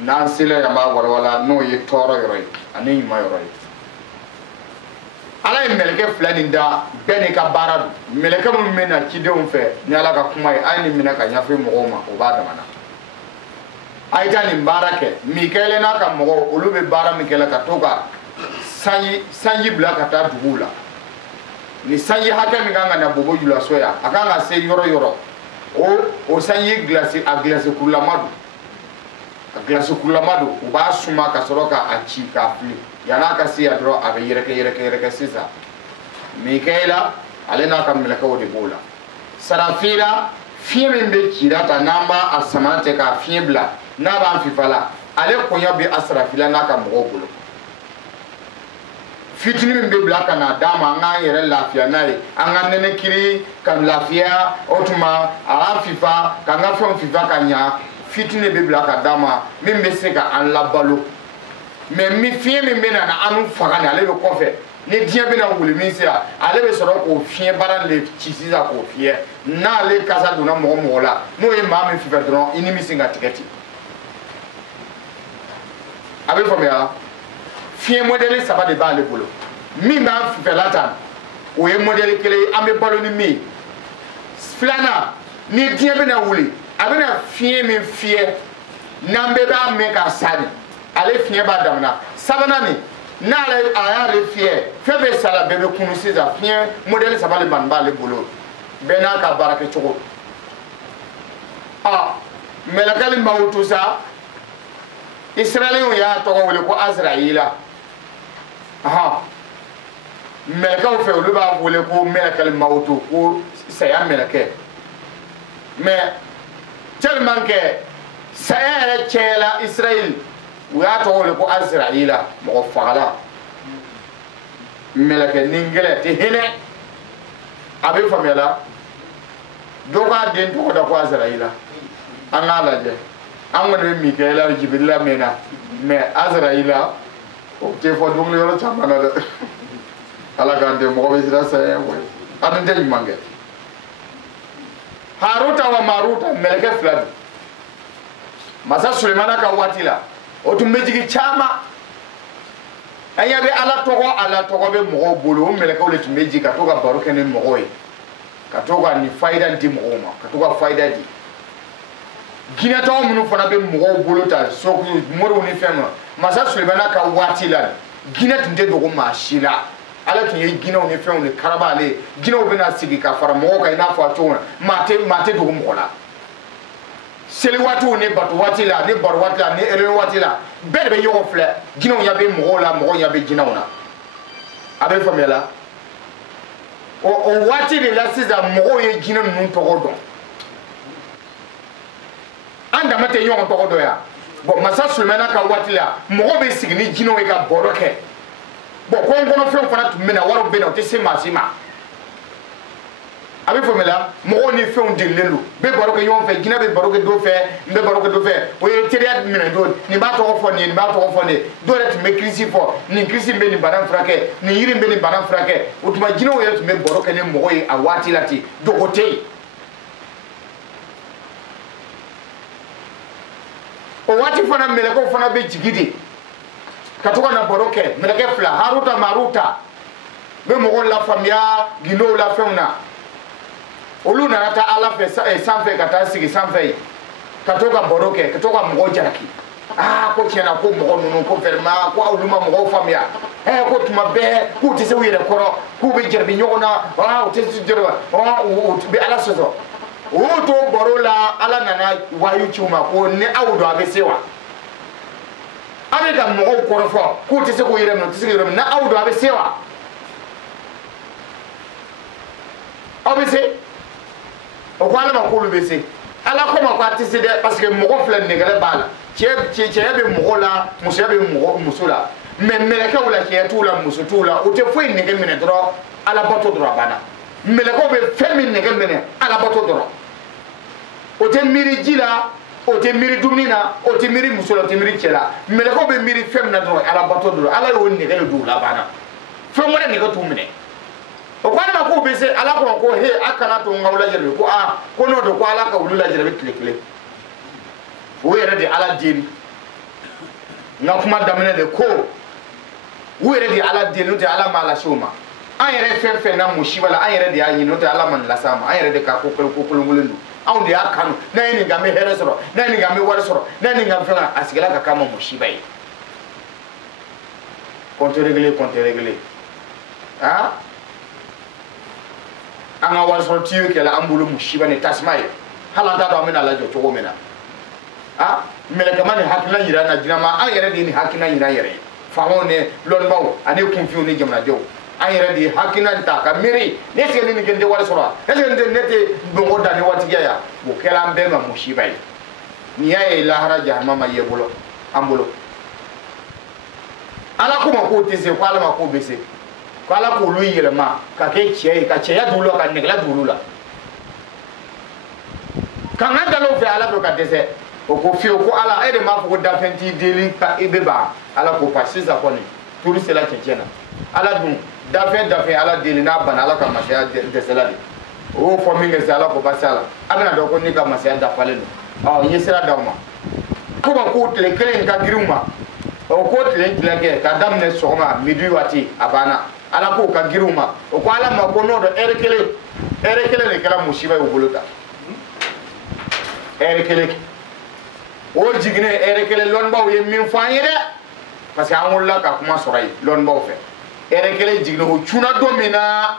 n'an sela yan b'a walawala n'o ye tɔɔrɔ yɔrɔ ye ani ɲuman yɔrɔ ye Ala ye mɛlɛkɛ fila nin da bɛɛ n'i ka baara don mɛlɛkɛ minnu bɛ na cidenw fɛ ni Ala ka kuma ye a ye nin minɛ ka ɲɛfɔ mɔgɔw ma o b'a damana a ye taa nin baara kɛ Mikaɛli n'a ka mɔgɔw olu bɛ baara min kɛ ka to ka sanji bila ka taa duguw la ni sanji hakɛ min kan ka na Bobo Julaso yan a kan ka se yɔrɔ yɔrɔ o sanji glasi a glasi kurulama don a glasi kurulama don u b'a suma ka sɔrɔ k'a ci k'a fili yan'a ka se yan dɔrɔn a bɛ yɛrɛkɛ sisan Mikaɛla ale n'a ka mɛlɛkɛw de b'o la Sarafila fiɲɛ min bɛ cira ta n'an b'a sama cɛ k'a fiɲɛ bila n'a b'an fifa la ale koɲa bɛ a Sarafila n'a ka mɔgɔw bolo fitinin min bɛ bila ka na d'a ma an k'an yɛrɛ lafiya n'a ye an ka nɛnɛ kiri ka lafiya o tuma a k'an fifa k'an ka fɛnw fifa ka ɲa fitinin bɛ bila ka d'a ma min bɛ se ka an labalo mais mi fiɲɛ min bɛ na anu faga ni ale bɛ kɔfɛ ni diɲɛ bɛna wuli min sera ale bɛ sɔrɔ k'o fiɲɛ baara le ci sisan k'o fiyɛ n'ale kasa donna mɔgɔ mɔgɔ la n'o ye maa min fifɛ dɔrɔn i ni min sin ka tigɛ ten a bɛ faamuya fiɲɛ mɔdɛli 3 de b'ale bolo min b'an fifɛla tan o ye mɔdɛli kelen ye an bɛ balo ni min ye filanan ni diɲɛ bɛna wuli a bɛna fiɲɛ min fiyɛ n'an bɛɛ b'a mɛn k'a sani ale fiɲɛ b'a damana sabanan nin n'ale a y'ale fiyɛ fɛn bɛɛ sala bɛɛ bɛ kunu sisan fiɲɛ mɔdɛli 3 de b'an b'ale bolo bɛɛ n'a ka baara kɛ cogo mɛlɛkɛli m'aw to sa israɛliw y'a tɔgɔ wele ko azrayila mɛlɛkɛw fɛ olu b'a wele ko mɛlɛkɛli m'aw to ko saya mɛlɛkɛ mais tellement que saya yɛrɛ cɛla israɛl u y'a tɔgɔ wele ko azrayila mɔgɔ fagala mɛlɛkɛ ni gɛlɛ tɛ hinɛ a bɛ faamuya la dɔ k'a den tɔgɔ da ko azrayila an k'a lajɛ an kɔni bɛ mikaela jibirila mɛn na mais azrayila o tɛ fɔ dumuni yɔrɔ caman na dɛ ala k'an tɛ mɔgɔ bɛ siran saya koyi a dun tɛ ɲuman kɛ haruta wa maruta mɛlɛkɛ fila don masa sulemana ka waati la o tun bɛ jigin caman an ɲɛ bɛ ala tɔgɔ bɛ mɔgɔw bolo o mɛlɛkɛw de tun bɛ jigin ka to ka baro kɛ ni mɔgɔw ye ka to ka nin fayida di mɔgɔw ma ka to ka fayida di ginɛtɔw minnu fana bɛ mɔgɔw bolo ta moriw ni fɛn ma masa sulemana ka waati la ginɛ tun tɛ dogo maa si la ala tun ye ginɛw ni fɛnw de karaba ale ginɛw bɛna sigi ka fara mɔgɔw kan i n'a fɔ a cogo min maa tɛ dogo mɔgɔ la seli waatiw ni bato waati la ni baro waati la ni ereni waati la bɛɛ de bɛ ɲɔgɔn filɛ ginɛw ɲɛ bɛ mɔgɔw la mɔgɔw ɲɛ bɛ ginɛw na a bɛ faamuya la o waati de la sisan mɔgɔw ye ginɛ ninnu tɔgɔ dɔn an dama tɛ ɲɔgɔn tɔgɔ dɔn yan bon masa sulemana ka waati la mɔgɔw bɛ sigi ni ginɛw ye ka baro kɛ bon kɔnkɔnɔfɛnw fana tun bɛ na wariw bɛ na o tɛ se maa si ma a bɛ faamuya la mɔgɔw ni fɛnw delilen don bɛ baro kɛ ɲɔgɔn fɛ jinɛ bɛ baro kɛ dɔ fɛ n bɛ baro kɛ dɔ fɛ o ye teriya minɛ don nin b'a tɔgɔ fɔ nin ye nin b'a tɔgɔ fɔ nin ye dɔw yɛrɛ tun bɛ kirisi fɔ nin kirisi bɛ nin bana furakɛ nin yiri bɛ nin bana furakɛ o tuma jinɛw yɛrɛ tun bɛ baro kɛ ni mɔgɔw ye a waati la ten dogo tɛ yen o waati fana mɛlɛkɛw fana bɛ jigi de ka to ka na baro kɛ mɛlɛkɛ fila haruta maruta bɛ mɔgɔw lafaamuya gindow la fɛnw na olu nana taa ala fɛ sanfɛ ka taa sigi sanfɛ yen ka to ka baro kɛ ka to ka mɔgɔw jalaki ko tiɲɛna ko mɔgɔ ninnu ko vraiment ko olu ma mɔgɔw faamuya ko tuma bɛɛ k'u tɛ se u yɛrɛ kɔrɔ k'u bɛ jarabi ɲɔgɔn na u tɛ se u bɛ ala sɔsɔ u y'u to baro la ala nana wayu ci u ma ko ni aw don a bɛ se wa a bɛ ka mɔgɔw kɔrɔfɔ k'u tɛ se k'u yɛrɛ minɛ u tɛ se k'u yɛrɛ minɛ ni aw don a bɛ se wa aw bɛ se o ko ala ma k'olu bɛ se ala ko ma ko a tɛ se dɛ parce que mɔgɔ filɛ nɛgɛrɛ b'a la cɛya bɛ mɔgɔ la musoya bɛ muso la mais mɛlɛkɛw la cɛya t'u la muso t'u la o tɛ foyi nɛgɛ minɛ dɔrɔn ala bato dɔrɔn a banna mɛlɛkɛw bɛ fɛn min nɛgɛ minɛ ala bato dɔrɔn o tɛ miiri ji la o tɛ miiri dumuni na o tɛ miiri muso la o tɛ miiri cɛ la mɛlɛkɛw bɛ miiri fɛn min na dɔrɔn ala bato dɔrɔn ala y'o nɛgɛ de don u la banna fɛn wɛrɛ nɛgɛ t'u minɛ o ko adama k'u bɛ se ala ko he a kana to n k'aw lajarabi ko ko n'o don ko ala ka olu lajarabi tile kelen o yɛrɛ de ala deli n ka kuma daminɛ de ko u yɛrɛ de ala deli n'o tɛ ala m'a lase o ma an yɛrɛ fɛn fɛn na musiba la an yɛrɛ de y'a ɲini n'o tɛ ala ma nin lase an ma an yɛrɛ de ka ko kolonkolon don anw de y'a kanu n'a ye nin kɛ an bɛ hɛrɛ sɔrɔ n'a ye nin kɛ an bɛ wari sɔrɔ n'a ye nin kɛ an bɛ fɛn a sigila ka k'a ma musiba ye compte réglé an ka wari sɔrɔ tiyo kɛla an bolo musiba ni tasuma ye hali an t'a dɔn an bɛna lajɔ cogo min na mɛlɛkɛma ni hakilina yira an na jinɛma an yɛrɛ de ye nin hakilina yira an yɛrɛ ye faamaw ni lɔnnibaw ani kunfiw ni jamanadenw an yɛrɛ de ye hakilina ta ka miiri ne est ce que ne nin kɛ n tɛ wari sɔrɔ wa est ce que ne tɛ donko da ni waatigiya ya o kɛra an bɛɛ ma musiba ye nin y'a ye lahara jahanama ma ye bolo an bolo ala ko ma k'o tɛ se ko ala ma k'o bɛ se ko ala k'olu yɛlɛma ka kɛ cɛ ye ka cɛya d'olu la ka nɛgɛla d'olu la k'an ka dalaw fɛ ala fɛ ka dɛsɛ o ko fiyewu ko ala e de m'a fɔ ko dafɛn t'i deli ka i bɛ ban ala ko pa sisan kɔni turu sela cɛncɛn na ala dun dafɛn ala deli n'a bana ala ka masaya dɛsɛla de o y'o fɔ min kɛ sisan ala ko basi a la a bɛna dɔn ko ne ka masaya dafalen don n ye sira d'aw ma ko ma ko tile kelen ka girinw ma o ko tile kɛ ka daminɛ sɔgɔma midi waati a banna ala k'o ka girinw ma o ko ala ma ko n'o dɔn ɛri kelen de kɛra musiba y'u bolo ta ɛri kelen o jiginnen ɛri kelen lɔnnibaw ye min fɔ an ye dɛ parce que an wolola ka kuma sɔrɔ yen lɔnnibaw fɛ ɛri kelen jiginnen o cunna don min na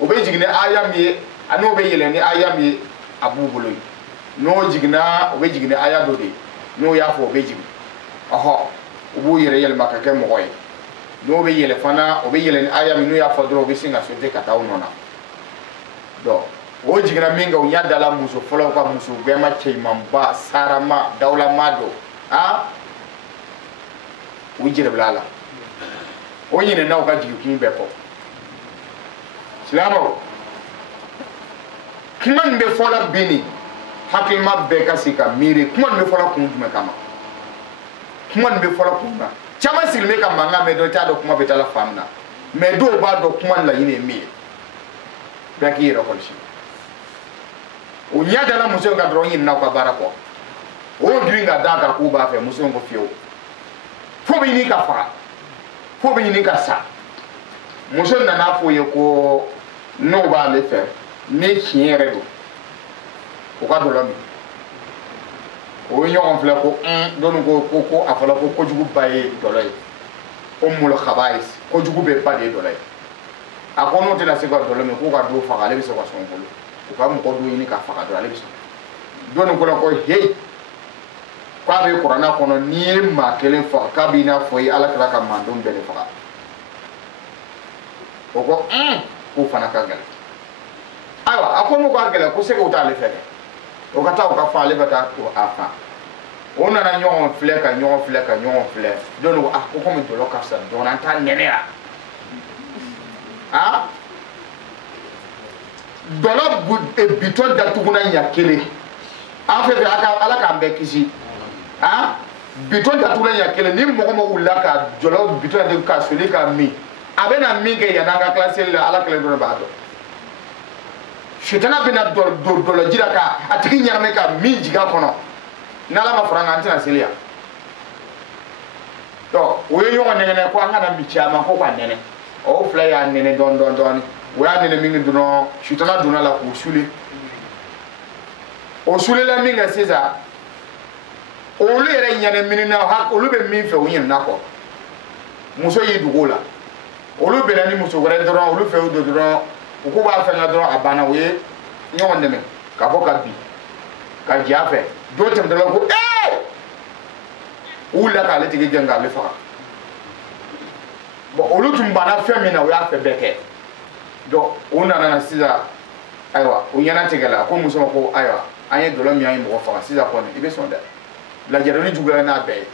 o bɛ jigin ni aya min ye ani o bɛ yɛlɛn ni aya min ye a b'u bolo yen n'o jiginna o bɛ jigin ni aya dɔ de ye n'o y'a fɔ o bɛ jigin ɔhɔ u b'u yɛrɛ yɛlɛma ka kɛ mɔgɔ ye n'o bɛ yɛlɛ fana o bɛ yɛlɛn ni aya min n'o y'a fɔ dɔrɔn o bɛ sin ka sauter ka taa o nɔ na donc o jiginna min kɛ u ɲɛ dala muso fɔlɔw ka muso gɛnma cɛɲumanba sarama dawulama dɔ u jɛrɛbila a la o ɲinɛna u ka jigikun bɛɛ kɔ silamɛw kuma nin bɛ fɔla bi nin hakilima bɛɛ ka se ka miiri kuma nin bɛ fɔla kun jumɛn kama kuma nin bɛ fɔla kun na caman sigilen bɛ ka mankan mɛn dɔn t'a dɔn kuma bɛ taa la faamu na mais dɔw b'a dɔn kuma laɲini ye min ye bɛɛ k'i yɛrɛ kɔlɔsi o ɲɛ dala muso in ka dɔrɔn ɲinina u ka baara kɔ o girin ka d'a kan k'u b'a fɛ muso in ko fiyewu fo bɛ ɲini ka faga fo bɛ ɲini ka sa muso nana f'o ye ko n'o b'ale fɛ ni tiɲɛ yɛrɛ don o ka dɔlɔ min o ye ɲɔgɔn filɛ ko dɔnni ko a fɔra ko kojuguba ye dɔlɔ ye o molo kaba ye kojugu bɛ ba de ye dɔlɔ ye a ko n'o tɛna se ka dɔlɔ min k'o ka do faga ale bɛ se ka sɔn o bolo u ka mɔgɔ dɔ ɲini ka faga dɔrɔn ale bɛ sɔn dɔnni ko la ko heyi k'a bɛ kuranna kɔnɔ n'i ye maa kelen faga k'a b'i n'a fɔ i ye ala kɛra ka mandenw bɛɛ de faga o ko k'o fana ka gɛlɛn ayiwa a ko n'u ka gɛlɛn ko segiw t'ale fɛ dɛ o ka taa o ka fan ale bɛ taa to a fan o nana ɲɔgɔn filɛ ka ɲɔgɔn filɛ ka ɲɔgɔn filɛ dɔnni ko ko komi dɔlɔ ka fisa dɔɔni an t'a nɛnɛ yan dɔlɔ bitɔn datuguna ɲɛ kelen an fɛ fɛ ala k'an bɛɛ kisi bitɔn datuguna ɲɛ kelen ni mɔgɔ mɔgɔ wulila ka dɔlɔ bitɔn ka soli ka min a bɛna min kɛ yan'an ka kilaseli la ala kelen dɔrɔn b'a dɔn sitana bɛna dɔlɔ ji la ka a tigi ɲagami ka min jigin a kɔnɔ n'ala ma fara an kan an tɛna seli yan donc o ye ɲɔgɔn nɛgɛnɛ ko an kana bi caman ko k'a nɛnɛ o fila y'a nɛnɛ dɔɔni o y'a nɛnɛ min kɛ dɔrɔn sitana donna la k'o suli o sulila min kɛ sisan olu yɛrɛ ɲanɛminina olu bɛ min fɛ o ɲinɛna kɔ muso y'i dogo o la olu bɛnna ni muso wɛrɛ dɔrɔn olu fɛ o don dɔrɔn u ko b'a fɛn ka dɔrɔn a banna o ye ɲɔgɔn dɛmɛ ka bɔ ka bin ka jɛ a fɛ dɔw tɛmɛtɔla ko u wulila k'ale tigi gɛn k'ale faga bon olu tun banna fɛn min na o y'a fɛ bɛɛ kɛ donc o nana sisan ayiwa o ɲɛnatigɛla a ko muso ma ko ayiwa an ye dɔlɔ min an ye mɔgɔ faga sisan kɔni i bɛ sɔn dɛ lajɛrɛni juguyara n'a bɛɛ ye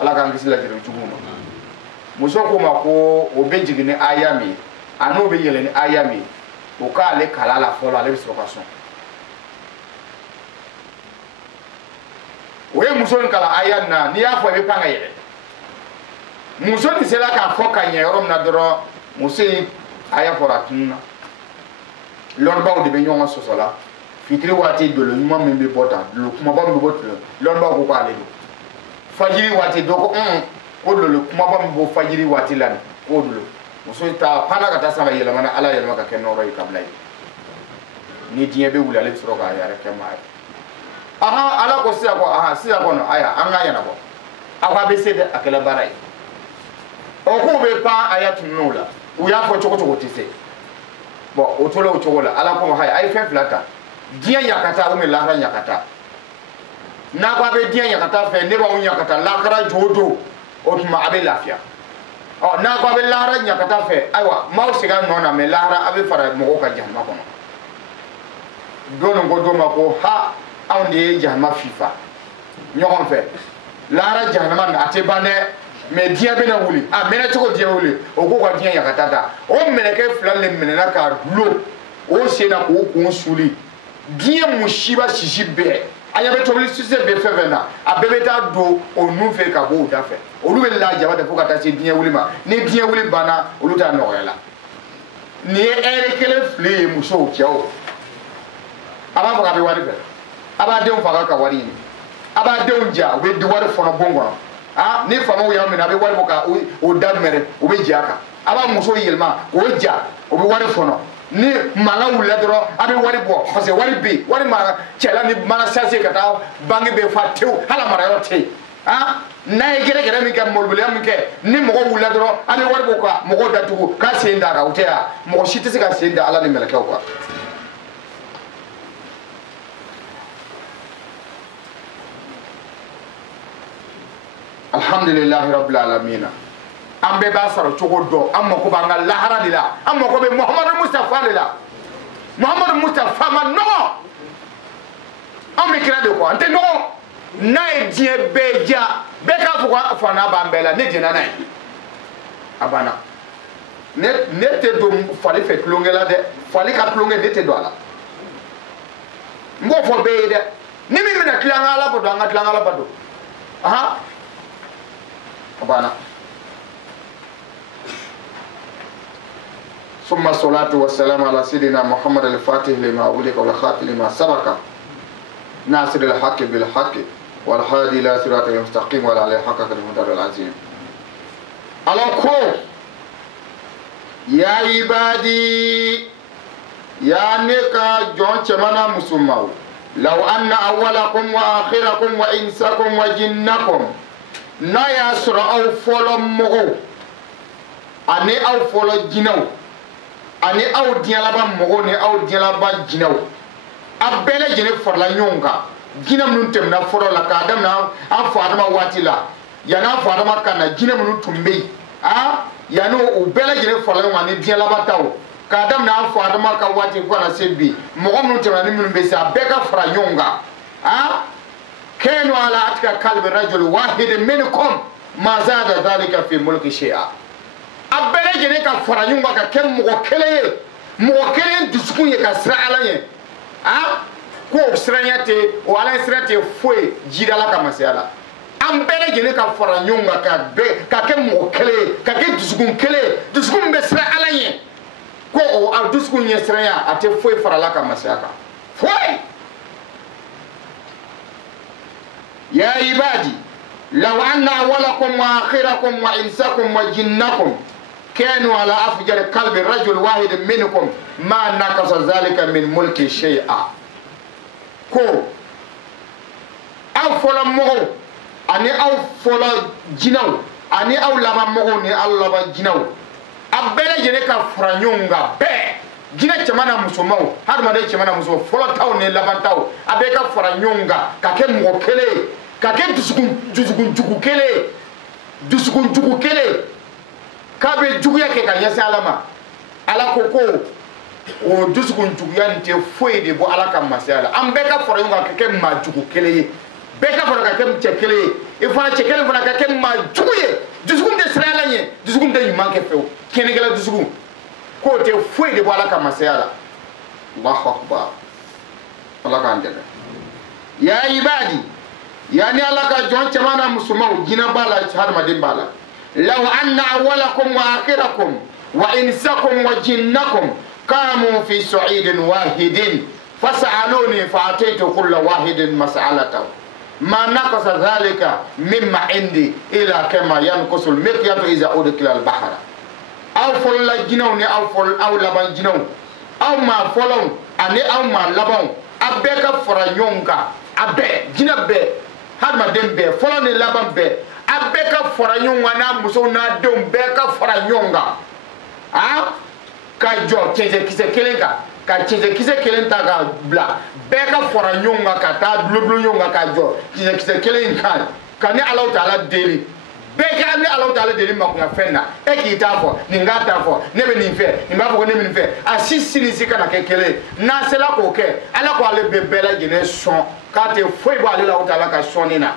ala k'an kisi lajɛrɛni juguw ma muso ko ma ko o bɛ jigin ni aya min ye a n'o bɛ yɛlɛn ni aya min ye o k'ale kala la fɔlɔ ale bɛ sɔrɔ ka sɔn o ye muso in kala aya na n'i y'a fɔ i bɛ pan ka yɛlɛ muso nin sera k'a fɔ ka ɲɛ yɔrɔ min na dɔrɔn muso in aya fɔra a tununna lɔnnibaw de bɛ ɲɔgɔn sɔsɔ la fitiri waati dolo ɲuman min bɛ bɔ tan dolo kumaba min bɛ bɔ tile lɔnnibaw ko k'ale don fajiri waati dɔ ko ko dolo kumaba min bɛ bɔ fajiri waati la nin k'o dolo muso ta panna ka taa sama yɛlɛma na ala yɛlɛma ka kɛ nɔrɔ ye kabila ye ni diɲɛ bɛ wuli ale bɛ sɔrɔ k'a yɛrɛ kɛ maa ye ala ko sisan ko sisan kɔnɔ aya an ka ɲɛnabɔ aw ka bɛ se dɛ a kɛla baara ye o k'u bɛ pan aya tunun'o la u y'a fɔ cogo cogo tɛ se bon o tora o cogo la ala ko a ye fɛn fila ta diɲɛ ɲakata ou bien lahara ɲakata n'a ko a bɛ diɲɛ ɲakata fɛ ne b'aw ɲakata lahara jo don o tuma a bɛ lafiya n'a ko a bɛ lahara ɲakata fɛ ayiwa m'aw segin a nɔ na mais lahara a bɛ fara mɔgɔw ka jahanama kɔnɔ don ko don ma ko anw de ye jahanama fifa ɲɔgɔn fɛ lahara jahanama a tɛ ban dɛ mais diɲɛ bɛna wuli a mɛnɛ cogo diɲɛ wuli o k'o ka diɲɛ ɲakata ta o mɛlɛkɛ fila de minɛna k'a dulon o sen na k'o kun suli diɲɛ musiba sisi bɛɛ aya be tobili sise be fevena a bebe ta do o nu fe ka bo da fe olu be la jaba de fokata se diɲɛ wuli ma ni diɲɛ wuli bana olu ta nɔgɔya la ni ere kelen fili muso cɛw aba faga be wari fɛ aba denw faga ka wari ɲini aba denw ja u be di wari fɔnɔ bon kɔnɔ ah ni famaw y'a minɛ a be wari bɔ ka o da mɛrɛ u be ja kan aba muso yɛlɛma o ja o be wari fɔnɔ ni mankan wulila dɔrɔn a be wari bɔ parce que wari be wari ma cɛla ni mana sase ka taa bange bɛ fa tewu hala marayɔrɔ tɛ yen ah n'a ye gɛrɛgɛrɛ min kɛ mɔlibaliya min kɛ ni mɔgɔ wulila dɔrɔn a be wari bɔ ka mɔgɔw datugu k'a sen da kan o tɛ yan mɔgɔ si tɛ se ka sen da ala ni mɛlɛkɛw kan alhamdulillahi rabbil alamin an bɛɛ b'a sɔrɔ cogo dɔn an mako b'an ka lahara de la an mako bɛ muhamadu mustafa de la muhamadu mustafa ma nɔgɔ an bɛ kira de kɔ an tɛ nɔgɔ n'a ye diɲɛ bɛɛ ja bɛɛ k'a fɔ ko fana b'an bɛɛ la ne jɛnna n'a ye a banna ne tɛ don fali fɛ tulonkɛ la dɛ fali ka tulonkɛ ne tɛ don a la n b'o fɔ bɛɛ ye dɛ ni min bɛna tila an ka ala bato an ka tila an ka ala bato ahan a banna ثم الصلاة والسلام على سيدنا محمد الفاتح لما أغلق والخاتم لما سبق ناصر الحق بالحق والهادي إلى صراط المستقيم وعلى آله حق قدره العظيم على كل يا عبادي يا نكا جون شمانا مسلمو لو أن أولكم وآخركم وإنسكم وجنكم نايا سر أو فولو مغو أني أو فولو جنو ani aw diɲɛlaban mɔgɔw ni aw diɲɛlaban jinɛw a bɛɛ lajɛlen farala ɲɔgɔn kan jinɛ minnu tɛmɛna fɔlɔ la k'a daminɛ an fa adama waati la yanni an fa adama ka na jinɛ minnu tun bɛ yen yanni u bɛɛ lajɛlen farala ɲɔgɔn kan ni diɲɛlaban taw k'a daminɛ an fa adama ka waati fo ka na se bi mɔgɔ minnu tɛmɛna ni minnu bɛ se a bɛɛ ka fara ɲɔgɔn kan kanu ala atika kalbi rajul wahid minkum ma zada dhalika fi mulki shay'a a bɛɛ lajɛlen ka fara ɲɔgɔn kan ka kɛ mɔgɔ kelen dusukun ye ka siran ala ɲɛ ko o siranya tɛ o ala sira tɛ foyi jira la ka masaya la an bɛɛ lajɛlen ka fara ɲɔgɔn kan ka kɛ mɔgɔ kelen ye ka kɛ dusukun kelen dusukun bɛ siran ala ɲɛ ko o a dusukun ɲɛ siranya a tɛ foyi fara la ka masaya kan foyi ya ibadi law anna awwalakum wa akhirakum wa insakum wa jinnakum كانوا على أفجر قلب رجل واحد منكم ما نقص ذلك من ملك شيئا كو أو فلا مغو أني أو فلا جنو أني أو لما مغو ني أو لما جنو أبدا جنك فرانيونغا بي جنة كمانا مسومو هذا ما ده كمانا مسومو فلا تاو ني لما تاو أبدا فرانيونغا كاكي مغو كلي كاكي دسكون جوكو كلي kabe juguya ke ka yasi alama ala koko o dusukun juguya nte foyi de bo ala ka masala am be ka foro nga ke ma jugu kele ye be ka foro ka ke mche kele ye e fana che kele fana ka ke ma juguye dusukun de sira la nye dusukun de yuma ke few kene gela dusukun ko te foyi de bo ala ka masala Allahu akbar ala ka ndega ya ibadi yani ala ka jon chamana musumaw jina bala harma de bala لو أن أولكم وآخركم وإنسكم وجنكم قاموا في صعيد واحد فسألوني فأعطيت كل واحد مسألته ما نقص ذلك مما عندي إلى كما ينقص المكيال إذا أدخل البحر أو فل جنوني أو لبن جنون أو ما فلون أني أو ما لبن أبيك فرانيونكا أبي جنبي هذا ما دم بي فلون لبن بي abeka fara ɲɔgɔn na muso n'a denw bɛɛ ka fara ɲɔgɔn kan ka jɔ cɛncɛnkisɛ kelen kan ka cɛncɛnkisɛ kelen ta ka bila bɛɛ ka fara ɲɔgɔn kan ka taa dulodulu ɲɔgɔn kan ka jɔ cɛncɛnkisɛ kelen kan ka ni Alahu Taala deli bɛɛ ka ni Alahu Taala deli makunya fɛn na e k'i t'a fɔ nin k'a t'a fɔ ne bɛ nin fɛ nin b'a fɔ ko ne bɛ nin fɛ a si sini si kana kɛ kelen n'a sera k'o kɛ Ala ko ale bɛ bɛɛ lajɛlen sɔn k'a tɛ foyi bɔ ale la Alahu Taala ka sɔnni na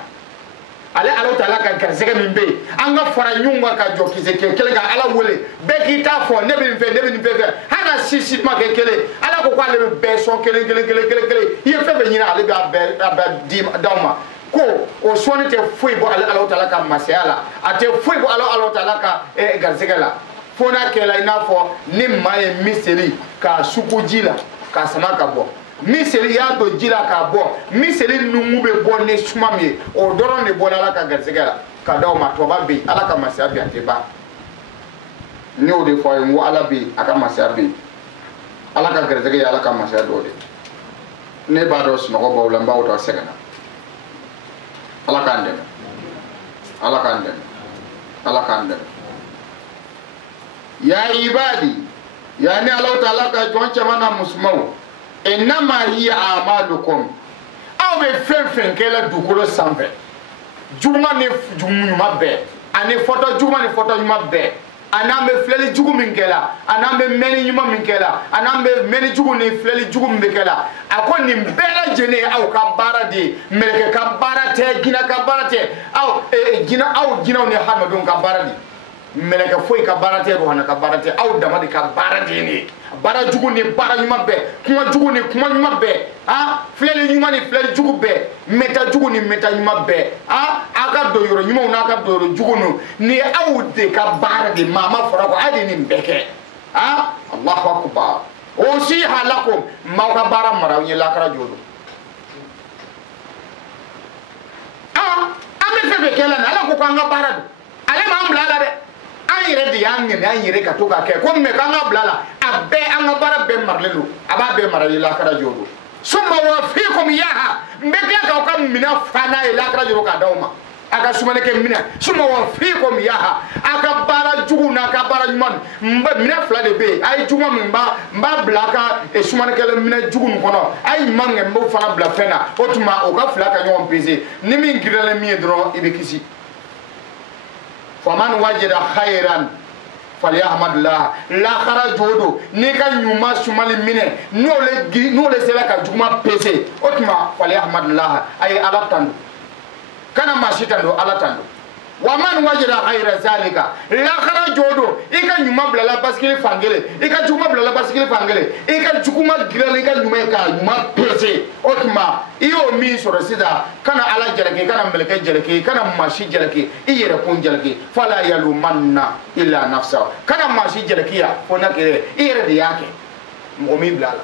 ale ala taala ka garisɛgɛ min bɛ yen an ka fara ɲɔgɔn kan ka jɔ kisɛ kelen ka ala wele bɛɛ k'i ta fɔ ne bɛ nin fɛ ne bɛ nin fɛ hali sisi ma kɛ kelen ala ko k'ale bɛ bɛɛ sɔn kelen i ye fɛn fɛn ɲini ale bɛ a bɛɛ di d'aw ma ko o sɔnni tɛ foyi bɔ ale ala taala ka masaya la a tɛ foyi bɔ ala taala ka garisɛgɛ la fo n'a kɛla i n'a fɔ ni maa ye miseli k'a suku ji la k'a sama ka bɔ miseli y'a don ji la k'a bɔ miseli numu bɛ bɔ ni suma min ye o dɔrɔn de bɔra ala ka garisɛgɛ la ka d'aw ma tɔba bɛ yen ala ka masaya bɛ yen a tɛ ban n y'o de fɔ a ye n ko ala bɛ yen a ka masaya bɛ yen ala ka garisɛgɛ ye ala ka masaya dɔ de ne b'a dɔn sunɔgɔ b'aw la n b'aw dɔn sɛgɛnna ala k'an dɛmɛ ala k'an dɛmɛ ala k'an dɛmɛ ya ibadi ya ne ala taala ka jɔn caman na musomanw innama hiya a'malukum aw bɛ fɛn fɛn kɛla dugukolo sanfɛ juguman ni ɲuman bɛɛ ani fɔtɔ juguman ni fɔtɔ ɲuman bɛɛ ani an bɛ filɛli jugu min kɛla ani an bɛ mɛnni ɲuman min kɛla ani an bɛ mɛnni jugu ni filɛli jugu min bɛ kɛla a ko nin bɛɛ lajɛlen ye aw ka baara de ye mɛlɛkɛ ka baara tɛ jinɛ ka baara tɛ aw jinɛw ni hadamadenw ka baara de mɛlɛkɛ foyi ka baara tɛ ruhana ka baara tɛ aw dama de ka baara de ye nin ye baara jugu ni baara ɲuman bɛɛ kuma jugu ni kuma ɲuman bɛɛ filɛli ɲuman ni filɛli jugu bɛɛ mɛta jugu ni mɛta ɲuman bɛɛ aw ka don yɔrɔ ɲumanw n'a ka don yɔrɔ jugu ninnu nin ye aw de ka baara de maa ma fɔra ko a de nin bɛɛ kɛ Allahu akbar o si halakum maaw ka baara mara aw ɲɛ lakara jɔ don an bɛ fɛn fɛn kɛ la nin ala ko k'an ka baara don ale m'an bila la dɛ an yɛrɛ de y'an ŋɛnɛ an yɛrɛ ka to k'a kɛ ko mɛ k'an ka bila la a bɛɛ an ka baara bɛɛ maralen don a b'a bɛɛ mara ye lakara jɔ don summa wafiikum yaha n bɛ tila k'aw ka minɛn fa n'a ye lakara jɔ k'a d'aw ma a ka sumanikɛ minɛn summa wafiikum yaha a ka baara jugu n'a ka baara ɲuman minɛn fila de bɛ yen a ye juguman min n b'a bila a ka sumanikɛ minɛn jugu nin kɔnɔ a ye ɲuman min n b'o fana bila fɛn na o tuma o ka fila ka ɲɔgɔn pese ni min girinlen min ye dɔrɔn i bɛ kisi. faman wajada khairan falyahmadillah lakara jodo ni ka ɲuman sumali minɛ n'ole sera ka juguman pese o tuma falyahmadillah a ye ala tando kana maa si tando ala tando waman wajada ghayra zalika lakara jodo i ka ɲuman bilala basikili fankelen i ka juguman bilala basikili fankelen i ka juguman girala i ka ɲuman ka ɲuman pese o tuma i y'o min sɔrɔ sisan kana ala jalaki kana mɛlɛkɛ jalaki kana maa si jalaki i yɛrɛ kun jalaki fala yalumanna illa nafsa kana maa si jalaki ya fo na kɛ i yɛrɛ de y'a kɛ mɔgɔ min bila la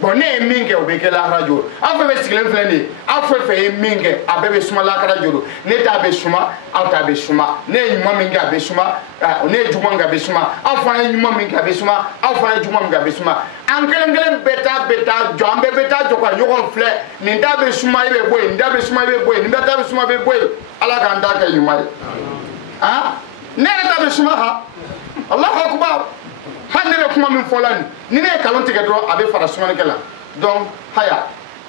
bon ne ye min kɛ o bɛ kɛ lakara jɔ aw fɛn fɛn sigilen filɛ nin ye aw fɛn fɛn ye min kɛ a bɛɛ bɛ suma lakara jɔ ne ta bɛ suma aw ta bɛ suma ne ye ɲuman min kɛ a bɛ suma ne ye juguman min kɛ a bɛ suma aw fana ye ɲuman min kɛ a bɛ suma aw fana ye juguman min kɛ a bɛ suma an kelen kelen bɛɛ taa jɔ an bɛɛ bɛ taa jɔ ka ɲɔgɔn filɛ nin ta bɛ suma i bɛ bɔ yen nin ta bɛ suma i bɛ bɔ yen nin ta bɛ suma i bɛ bɔ yen ala k'an ta kɛ ɲuman ye ne yɛrɛ ta bɛ suma ha Allahu akbar hali ne bɛ kuma min fɔ la nin ni ne ye nkalon tigɛ dɔrɔn a bɛ fara sumanikɛ la donc haya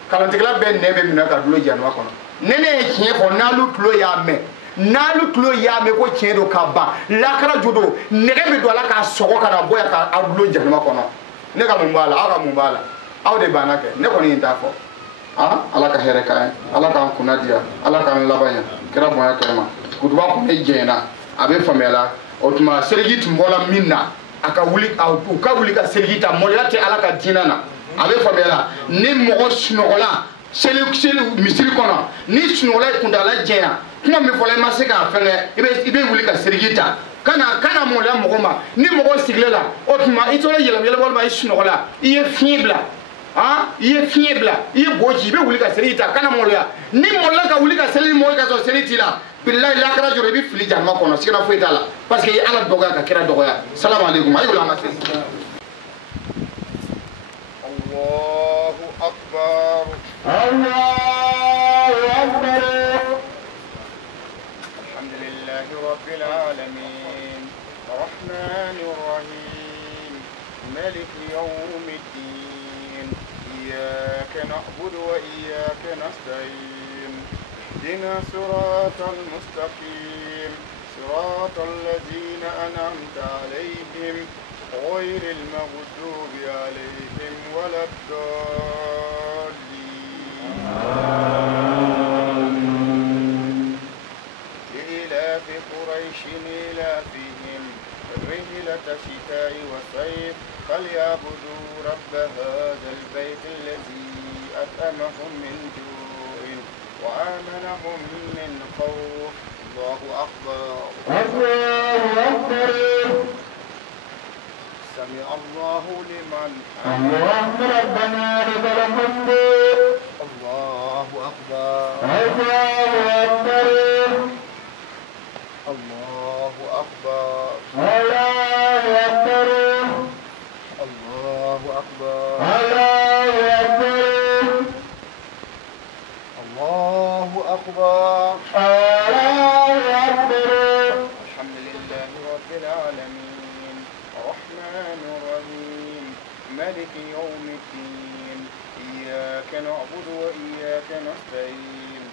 nkalontigɛla bɛɛ nɛn bɛ minɛ ka dulo januma kɔnɔ ni ne ye tiɲɛ fɔ n'alu tulo y'a mɛn n'alu tulo y'a mɛn ko tiɲɛ don ka ban lakara jo don nɛgɛ bɛ don a la k'a sɔgɔ ka na bɔ yan ka aw dulo januma kɔnɔ ne ka mun b'a la aw ka mun b'a la aw de banna kɛ ne kɔni ye n t'a fɔ ala ka hɛrɛ k'an ye ala k'an kunna diya ala k'an laban yan kɛra bonya kɛnɛ ma kutuba kun ne jɛnyɛna a bɛ faamuya la o tuma seliji tun bɔra min na u ka wuli ka seliji ta mɔdenya tɛ ala ka diinɛ na a bɛ faamuya la ni mɔgɔ sunɔgɔla seli misiri kɔnɔ ni sunɔgɔla ye kuntala jɛnya kuma min fɔla i ma se k'a fɛngɛ i bɛ wuli ka seliji ta kana mɔdenya mɔgɔ ma ni mɔgɔ sigilen la o tuma i tora yɛlɛma walima i sunɔgɔla i ye fiɲɛ bila i ye fiɲɛ bila i ye bo ci i bɛ wuli ka seliji ta kana mɔdenya ni mɔdela ka wuli ka seliji mɔgɔ ka sɔrɔ seli t'i la billahi lakara jɔrɔ i bɛ fili januma kɔnɔ sigana foyi t'a la parce que i ye ala dɔgɔya ka kira dɔgɔya salamu aleykum ayi wuli an ka seli. Allahu akbar Allahu akbar alhamdulillahi rabbil alamin arrahmanir rahim maliki yawmiddin iyyaka na'budu wa iyyaka nasta'in اهدنا صراط المستقيم صراط الذين أنعمت عليهم غير المغضوب عليهم ولا الضالين رحلة شتاء وصيف فليعبدوا رب هذا البيت الذي أطعمهم من جوع وآمنهم من خوف. الله أكبر. الله أكبر. سمع الله لمن اللهم ربنا لك الحمد. الله أكبر. الله أكبر. الله أكبر. الله أكبر. الله أكبر. الله أكبر. الله أكبر. الله أكبر. الحمد لله رب العالمين الرحمن الرحيم مالك يوم الدين إياك نعبد وإياك نستعين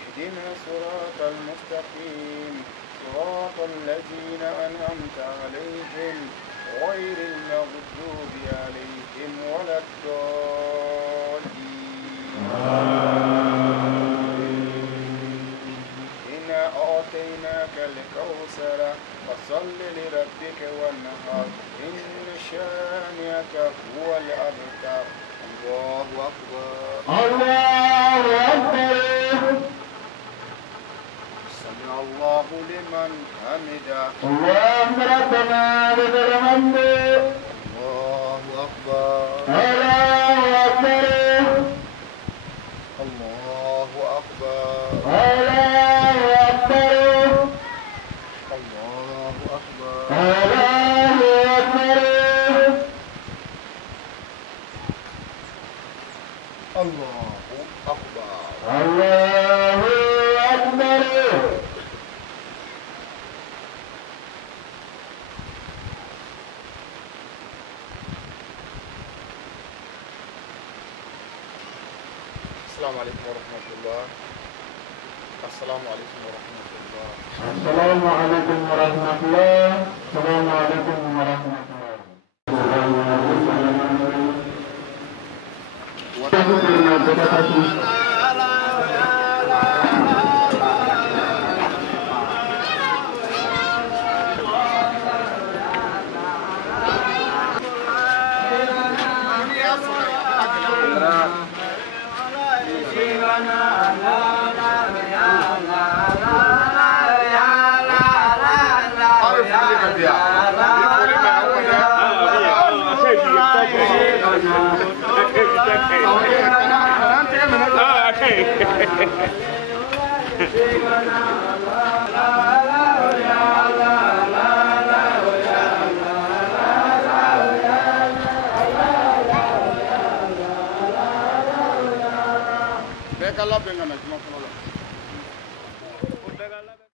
اهدنا صراط المستقيم صراط الذين أنعمت عليهم غير المغضوب عليهم ولا الضالين. إنا أعطيناك الكوثر فصل لربك وانحر إن شانئك هو الأبتر. الله أكبر. الله أكبر. سمع الله لمن حمده. اللهم ربنا لك الحمد. الله أكبر. الله أكبر. الله أكبر. الله أكبر. الله أكبر. الله أكبر. الله أكبر. الله أكبر. السلام عليكم ورحمة الله. السلام عليكم ورحمة الله. السلام عليكم ورحمة الله. السلام عليكم ورحمة الله. Bɛɛ ka labɛn ka na juma